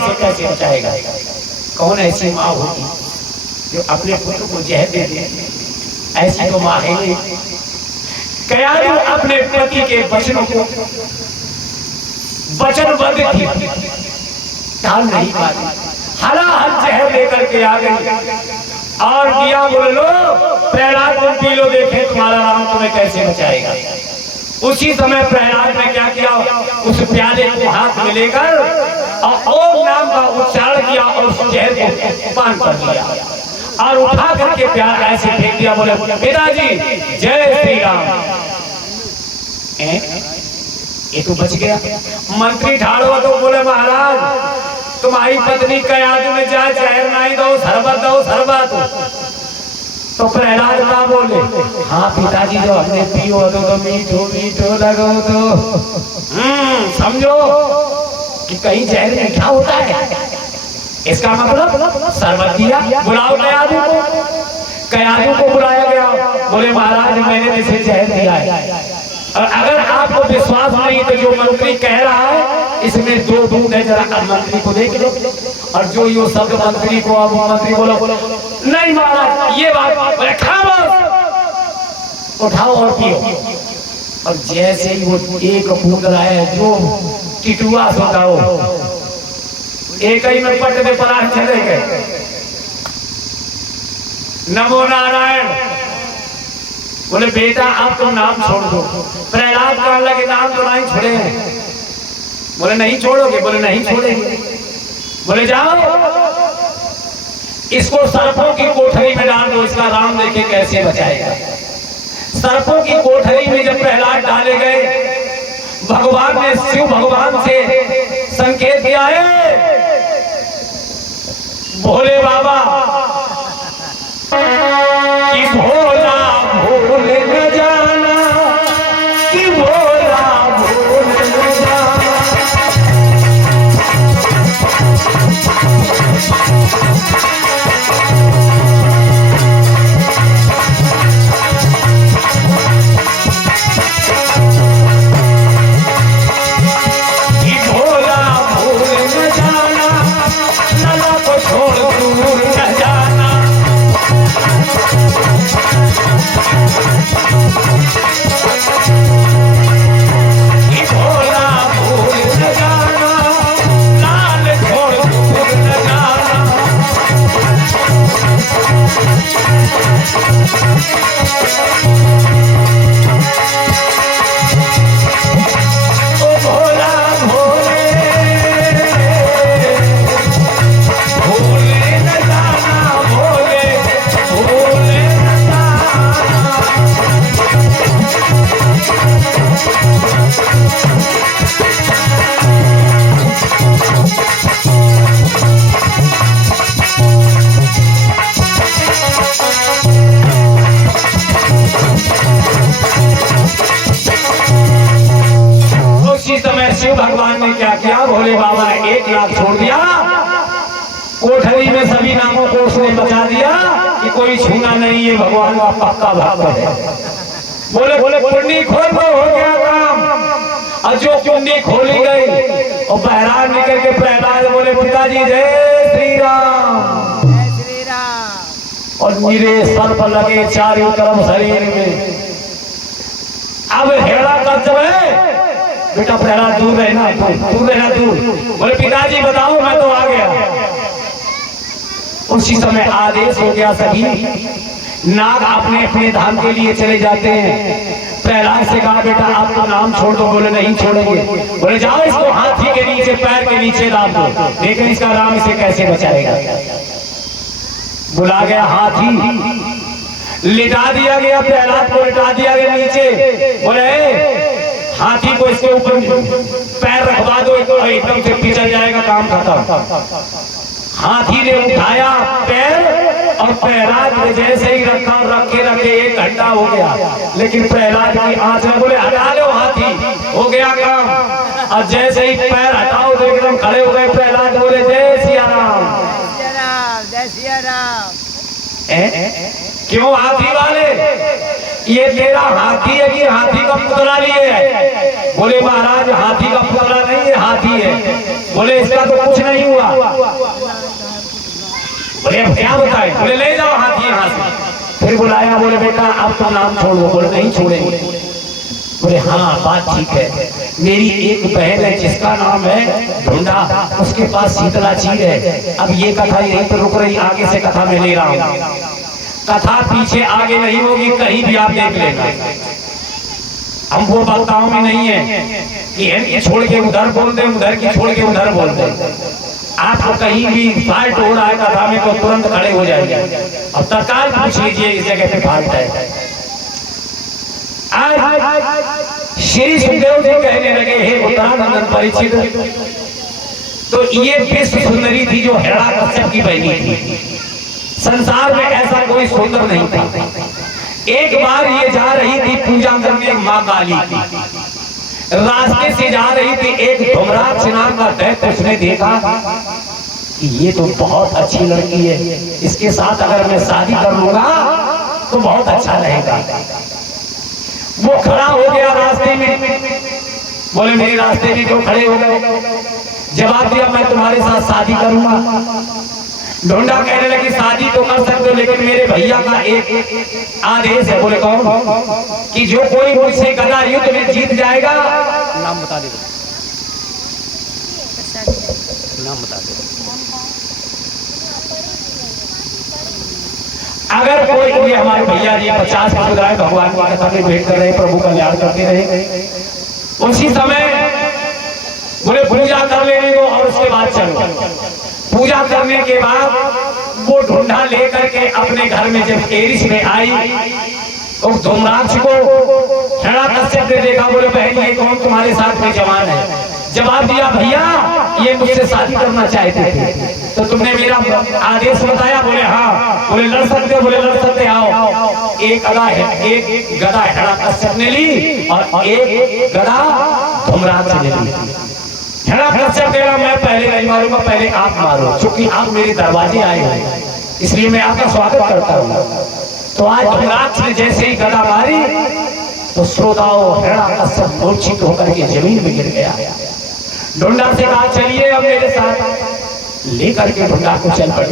इसे कैसे बचाएगा? कौन ऐसी माँ होगी जो अपने पुत्र को जहर दे दे? ऐसी तो माँ है नहीं। कयादू अपने पति के वचनों को वचनबद्ध थी, टाल नहीं पाती, हलाहल जहर लेकर के आ गई और दिया, बोल लो प्रहलाद तुम पी लो, देखें तुम्हारा राम तुम्हें कैसे बचाएगा। उसी समय प्रहलाद ने क्या किया, उस प्याले को हाथ में लेकर और ओम नाम का उच्चारण किया और उस जहर को पान कर लिया और उठा करके प्याला ऐसे फेंक दिया। बोले पिताजी जय श्री राम। ये तो बच गया। मंत्री ठाड़ो तो बोले महाराज तुम्हारी पत्नी कयादू में जाए जहर नहीं दो, शरबत दो, शरबत। तो प्रहलाद का बोले हाँ पिताजी जो हमने पियो तो मीठो मीठो लगो तो समझो कि कहीं जहर मीठा होता है, इसका मतलब शरबत दिया। बुलाओ कयादू को। कयादू को बुलाया गया। बोले महाराज मैंने इसे जहर दिया है और अगर आपको विश्वास नहीं तो जो मंत्री कह रहा है इसमें दो दूध है, जरा मंत्री को देख लो। और जो ये शब्द मंत्री को, अब मंत्री बोलो नहीं महाराज ये बात खामोश, उठाओ और पियो। और जैसे ही वो एक बूंद रहा है जो टिटुआ होता हो, एक ही में पट में पराठ चले गए। नमो नारायण। बोले बेटा आप तो नाम छोड़ दो। प्रहलाद कहने लगे नाम तो नहीं छोड़े हैं। बोले नहीं छोड़ोगे? बोले नहीं छोड़ेंगे। बोले जाओ इसको सर्पों की कोठरी में डाल दो, इसका राम देखे कैसे बचाएगा। सर्पों की कोठरी में जब प्रहलाद डाले गए, भगवान ने शिव भगवान से संकेत दिया है, भोले बाबा कि भोला भूल न जाना, कि भोला भूल न जाना। कि भोला भूल न जाना, लला को छोड़ दूर न जाना। कि भोला भूल न जाना, लाल छोड़ दूर न जाना। ओ भोला भोले भूले न जाना, भोले भूले न जाना। उसी समय शिव भगवान ने क्या किया, भोले बाबा ने 1 लाख छोड़ दिया। कोठरी में सभी नामों को उसने बचा दिया कि कोई छूना नहीं, ये भगवान का पक्का भक्त है। बोले बोले कुंडी खोल दो, हो गया काम। और जो कुंडी खोली गई और बहरान निकल के प्रहलाद बोले पिताजी जय श्री राम। जय श्री राम। और मेरे सर पर लगे चारों तरफ शरीर में। अब हेड़ा कर्तव्य है बेटा, प्रहलाद दूर रहना, दूर रहना, दूर। बोले पिताजी बताओ मैं तो आ गया। उसी समय आदेश हो गया, सभी नाग अपने अपने धाम के लिए चले जाते हैं। प्रहलाद से कहा बेटा आप तो नाम छोड़ दो। बोले नहीं छोड़ेंगे। बोले जाओ इसको हाथी के नीचे, पैर के नीचे डाल दो, देखें इसका राम इसे कैसे बचाएगा। बुला गया हाथी, लिटा दिया गया, प्रहलाद को लिटा दिया गया नीचे। बोले हाथी को इसके ऊपर पैर रखवा दो, एकदम से पिछल जाएगा, काम खत्म। हाथी ने उठाया पैर और प्रहलाद ने जैसे ही रखा, रखे रखे 1 घंटा हो गया, लेकिन प्रहलाद की आंच में बोले हटा लो हाथी, हो गया काम। और जैसे ही पैर हटाओ तो एकदम खड़े हो गए। प्रहलाद बोले जय सिया राम, जय राम, जय सिया राम। क्यों हाथी वाले, ये तेरा हाथी है कि हाथी का पुतला लिए है? बोले महाराज हाथी का पुतला नहीं है, हाथी है। बोले इसका तो कुछ नहीं हुआ। बोले अब क्या बताए? बोले ले जाओ हाथी यहाँ से। फिर बुलाया, बोले बेटा अब तो नाम छोड़ दो। बोले नहीं छोड़ेंगे। बोले हाँ बात ठीक है, मेरी एक बहन है जिसका नाम है ढूंढा, उसके पास शीतला चीर है। अब ये कथा यहीं पर रुक रही, आगे से कथा मैं ले रहा हूँ। कथा पीछे आगे नहीं होगी, कहीं भी आप देख लेना। हम वो वक्ताओं में नहीं है कि छोड़ के उधर बोल दे, उधर की छोड़ के उधर बोल दे। आपको कहीं भी फाल्ट हो रहा है कथा में तो तुरंत खड़े हो जाएंगे। अब तत्काल पूछ लीजिए इस जगह पे फाल्ट है। आज श्री सुखदेव जी कहने लगे, हे उत्तरानंदन परीक्षित, तो ये विश्व सुंदरी थी जो हिरण्यकश्यप की बहनी थी। संसार में ऐसा कोई सुंदर नहीं था। एक बार ये जा रही थी पूजा करने मां काली की। रास्ते से जा रही थी, एक धूम्राक्ष नाम का दैत्य उसने देखा कि ये तो बहुत अच्छी लड़की है, इसके साथ अगर मैं शादी कर लूंगा तो बहुत अच्छा रहेगा। वो खड़ा हो गया रास्ते में। बोले मेरे रास्ते में जो खड़े हो गए, जवाब दिया मैं तुम्हारे साथ शादी करूंगा। ढूंढा कहने लगी शादी तो कर सकते हो, लेकिन मेरे भैया का एक आदेश है। बोले कौन? कि जो कोई मुझसे गदा युद्ध में जीत जाएगा, नाम बता दे, नाम बता दे। अगर कोई, ये हमारे भैया जी 50 वर्ष भगवान की कथा में भेंट कर रहे, प्रभु कल्याण करते रहे। उसी समय बोले पूजा कर लेने दो और उसके बाद चलो। पूजा करने के बाद वो ढूंढा लेकर के अपने घर में जब एरिस में आई, उस धूम्राक्ष को हिरण्यकश्यप ने देखा। बोले बहन ये कौन तुम्हारे साथ में जवान है? जवाब दिया भैया ये मुझसे शादी करना चाहते थे, तो तुमने मेरा आदेश बताया। बोले हाँ। बोले लड़ सकते हो? बोले लड़ सकते, आओ। एक गदा हिरण्यकश्यप ने ली और एक गदा धूम्राक्ष ने ली। हिरण्यकश्यप कह रहा मैं पहले नहीं मारूंगा, पहले आप मारो, क्योंकि आप मेरे दरवाजे आए हैं, इसलिए मैं आपका स्वागत करता हूँ। तो आज धूम्राक्ष ने जैसे ही गदा मारी तो श्रोताओं हिरण्यकश्यप मूर्छित होकर के जमीन में गिर गया। ढूंढा से कहा चलिए अब मेरे साथ, लेकर के ढूंढा को चल पड़ी।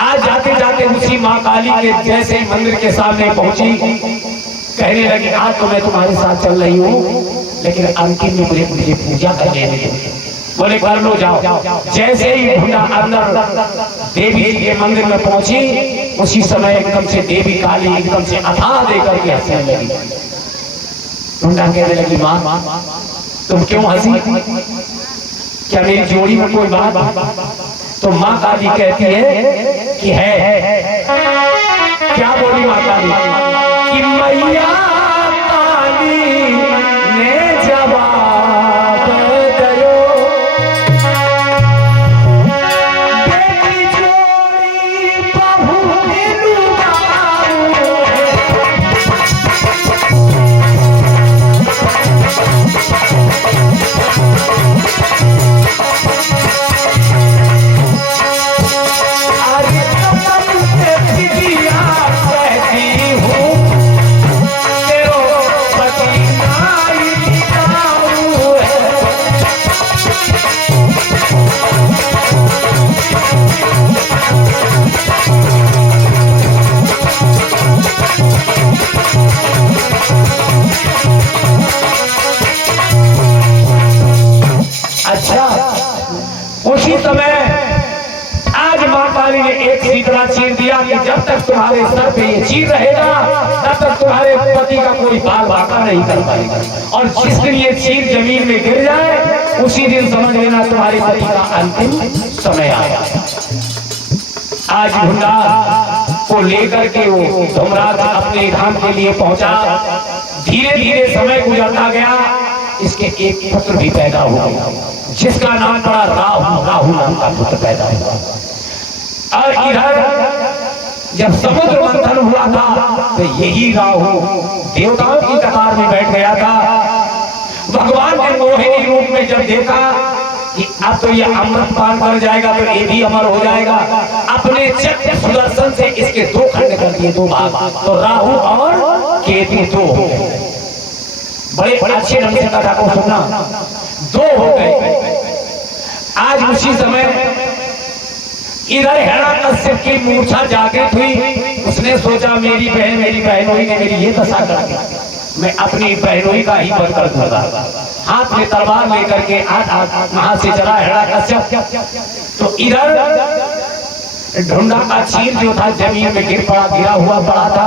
आज जाते जाते उसी माँ काली के जैसे मंदिर के सामने पहुंची, कहने लगी आज तो मैं तुम्हारे साथ चल रही हूँ, लेकिन अंतिम में मुझे पूजा कर लेने दो। बोले कर लो जाओ। जैसे ही ढूंढा अंदर देवी जी के मंदिर में पहुंची, उसी समय एकदम से देवी काली एकदम से अथाह देकर के हंसने लगी। ढूंढा कहने लगी माँ तुम क्यों हंसी? क्या मेरी जोड़ी में कोई बात? तो माँ काली कहती है कि है। क्या बोली माँ काली? कि मैया काली ने जवाब दयो, बेटी जोड़ी बहू उसी समय आज मां काली ने एक शीतला चीर दिया कि जब तक तुम्हारे सर पे ये चीर रहेगा तब तक तुम्हारे पति का कोई बाल बाका नहीं कर पाएगा, और जिस दिन ये चीर जमीन में गिर जाए उसी दिन समझ लेना तुम्हारे पति का अंतिम समय आया। आज ढूंढा को लेकर के वो धूम्राक्ष अपने धाम के लिए पहुंचा। धीरे धीरे समय गुजरता गया, इसके एक पुत्र भी पैदा हुआ जिसका नाम पड़ा राहु। राहु नाम का पुत्र पैदा हुआ। और इधर जब समुद्र मंथन हुआ था तो यही राहु देवताओं की कतार में बैठ गया था। भगवान ने मोहिनी रूप में जब देखा कि अब तो ये अमृत पान कर जाएगा तो ये भी अमर हो जाएगा, अपने चक्र सुदर्शन से इसके दो खंड कर दिए, दो भाग, तो राहु और केतु दो हो गए। बड़े अच्छे ढंग से कथा को सुनना, दो हो गए। आज उसी समय इधर हिरण्यकश्यप की मूर्छा जागृत हुई। उसने सोचा मेरी बहनोई ने मेरी ये दशा कर दी, मैं अपनी बहनोई का ही वध कर दूंगा। हाथ में तलवार लेकर के वहां से चला हिरण्यकश्यप। तो इधर ढूंढा का चील जो था जमीन में गिरा हुआ पड़ा था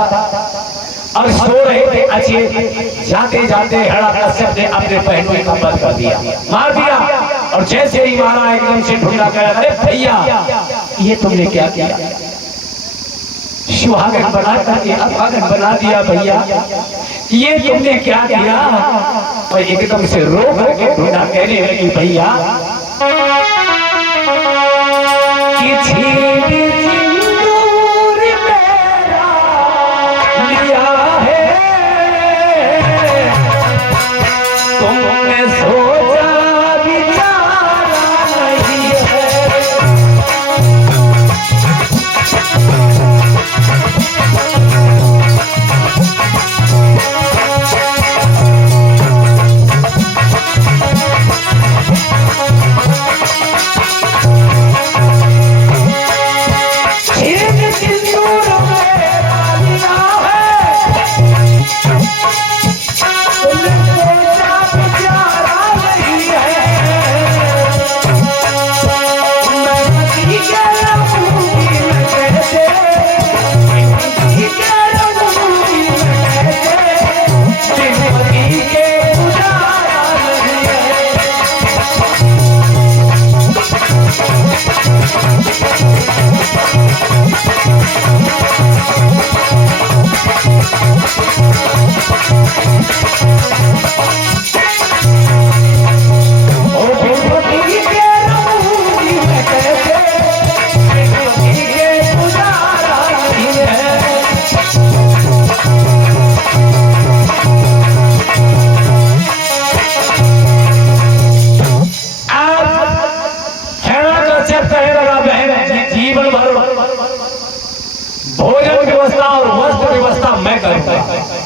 और सो रहे थे अचेत। जाते जाते हिरण्यकश्यप ने अपने बहनोई का वध कर दिया, मार दिया। और जैसे ही मारा एकदम से ढूंढा कह अरे भैया ये तुमने क्या किया? सुहागन बना करके अभागन बना दिया भैया, ये तुमने क्या किया? और एकदम से रो करके ढूंढा कहने लगी भैया कि छीन सिंदूर मेरा लिया है, तुमने सोचा विचारा नहीं है।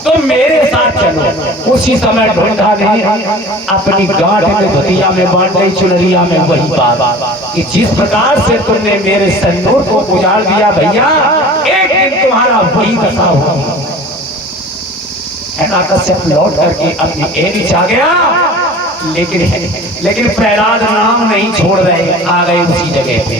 तो मेरे साथ चलो। उसी समय ढूंढा ने अपनी गांठ में धुतिया में बांट गई चुनरिया में वही बात कि जिस प्रकार से तुमने मेरे संदूर को उजाड़ दिया भैया, एक दिन तुम्हारा वही दशा होगा। हिरण्यकश्यप लौट करके अपनी एरी आ गया, लेकिन प्रहलाद नाम नहीं छोड़ रहे, आ गए उसी जगह पे।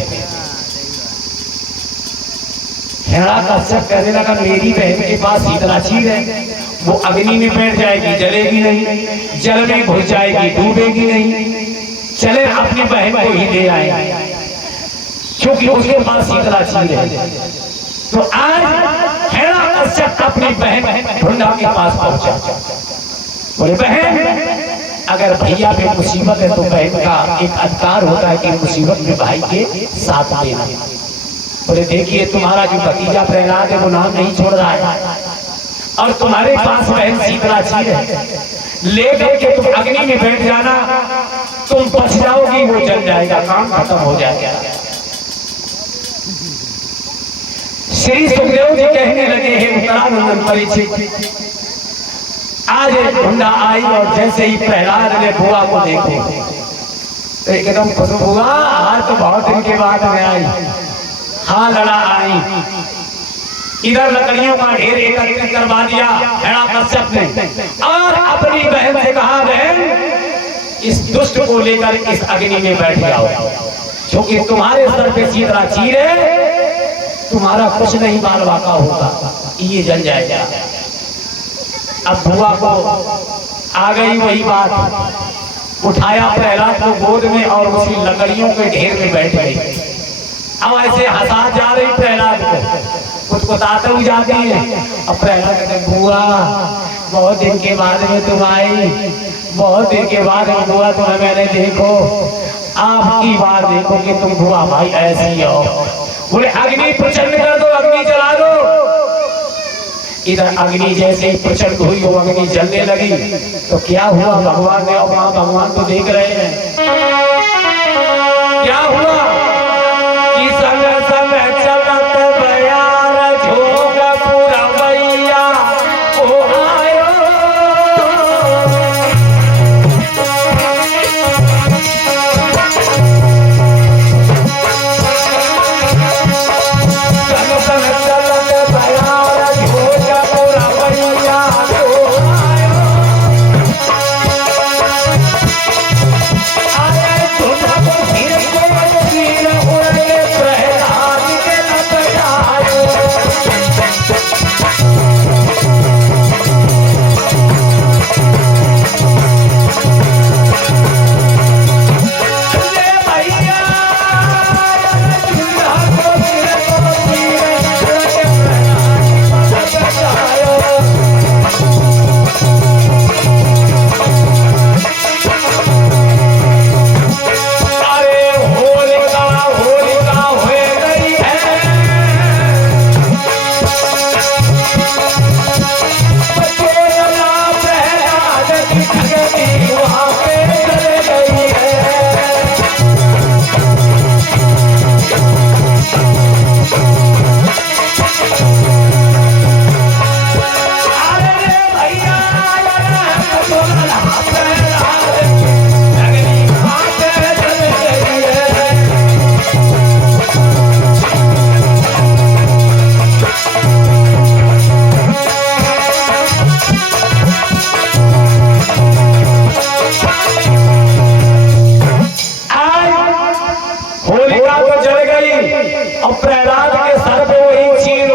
हिरण्यकश्यप कहने लगा मेरी बहन के पास इतना चीज है, वो अग्नि में बैठ जाएगी जलेगी नहीं, जल में घुस जाएगी डूबेगी नहीं, चले अपनी बहन को ही ले आए क्योंकि उसके पास इतना चीज है। तो आज हिरण्यकश्यप अपनी बहन ढूंढा के पास पहुंचा, बोले बहन अगर भैया पे मुसीबत है तो बहन का एक अधिकार होता है कि मुसीबत में भाई के साथ देना। बोले देखिए तुम्हारा जो भतीजा प्रहलाद है वो नाम नहीं छोड़ रहा है और तुम्हारे पास बहन शीतला चीर है, लेकर के तुम अग्नि में बैठ जाना, तुम बच जाओगी, वो जल जाएगा, काम खत्म हो जाएगा। श्री सुखदेव जी कहने लगे हे उत्तरानंदन परीक्षित, आज ढूंढा आई और जैसे ही प्रहलाद ने बुआ को देखो तो एकदम खुश हुआ, आज तो बहुत दिन के बाद में आई, हाँ लड़ा आई। इधर लकड़ियों का ढेर एकत्रित करवा दिया हिरण्यकश्यप ने और अपनी बहन से कहा बहन इस दुष्ट को लेकर इस अग्नि में बैठ जाओ, क्योंकि तुम्हारे सर पे शीतला चीर है, तुम्हारा कुछ नहीं मालवा का होगा, ये जल जाएगा। अब बुआ को आ गई वही बात, उठाया प्रहलाद को गोद में और उसी लकड़ियों के ढेर में बैठ गई। अब ऐसे हंसा जा रही प्रहलाद को, कुतकुताते हुए जाती है। अब प्रहलाद कहते बुआ बहुत दिन के बाद में तुम आई, बहुत दिन के बाद बुआ तुम्हें मैंने देखो, आपकी बात देखो कि तुम बुआ भाई ऐसी हो। बोले अग्नि प्रचंड कर दो, अग्नि जला दो। इधर अग्नि जैसे ही प्रचंड हुई वो अग्नि जलने लगी तो क्या हुआ भगवान ने, और वहां भगवान को देख रहे हैं, क्या हुआ कि संग संग चलत बयार झोंक पुरवैया ओ आयो। तो जल गई और प्रहलाद के सर पे वही चीर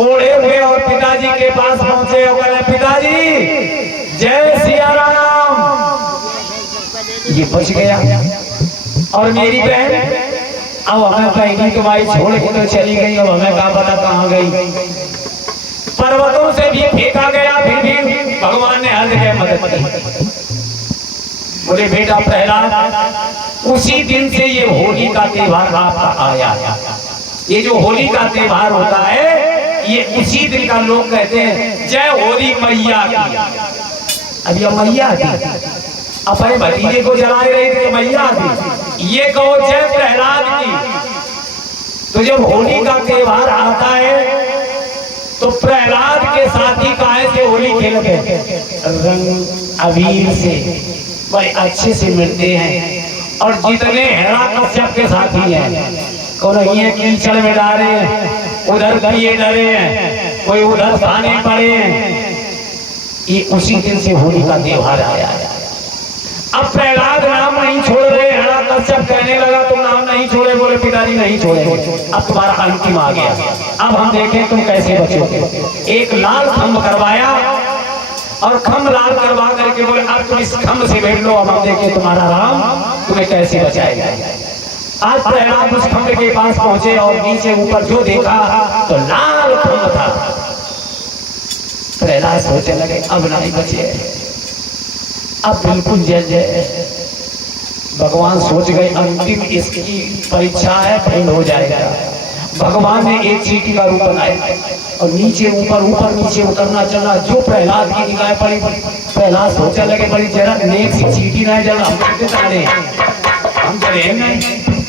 ओढ़े हुए और पिताजी के पास पहुंचे और कहे पिताजी जय सिया राम। ये बच गया और मेरी बहन अब हमें पहली तुम्हारी छोड़ के तो चली गई, अब हमें क्या पता कहाँ गई। पर्वतों से भी फेंका गया फिर भी भगवान ने हर जगह मदद की। बोले बेटा प्रहलाद उसी दिन से ये होली का त्योहार आपका आया। ये जो होली का त्योहार होता है ये उसी दिन का लोग कहते हैं जय होली मैया की। अब ये मैया की अपने भतीजे को जला रही थी मैया थी, ये कहो जय प्रहलाद की। तो जब होली का त्योहार आता है तो प्रहलाद के साथी काहे से होली खेलते हैं, रंग अबीर से बड़े अच्छे से मिलते हैं। और जितने हिरण्यकश्यप के साथी हैं कोई ये कीचड़ में डाले हैं, उधर किए डरे हैं, कोई उधर थाने पड़े हैं। ये उसी दिन से होली का त्योहार आया। अब प्रहलाद नाम नहीं छोड़ रहे, हिरण्यकश्यप कहने लगा तुम नाम नहीं छोड़े, बोले पिताजी नहीं छोड़े, अब तुम्हारा अंतिम आ गया, अब हम देखें तुम कैसे बचोगे। एक लाल खम्भ करवाया और खम्भ लाल करवा करके बोले अब तुम इस खम्भ से बैठ लो, अब हम देखें तुम्हारा राम तुम्हें कैसे बचाएगा। आज प्रहलाद उस खम्भ के पास पहुंचे और नीचे ऊपर जो देखा तो लाल खम्भ था। प्रहलाद सोचने लगे अब नहीं बचे, अब बिल्कुल जल जाए। भगवान सोच गए अंतिम इसकी परीक्षा है, फेल हो जाएगा। भगवान ने एक चींटी का रूप बनाया और नीचे ऊपर ऊपर नीचे उतरना चला। जो प्रहलाद की निगाह पड़ी, प्रहलाद सोचने लगे बड़ी जरा नेक सी चींटी ना जल हम चले नहीं।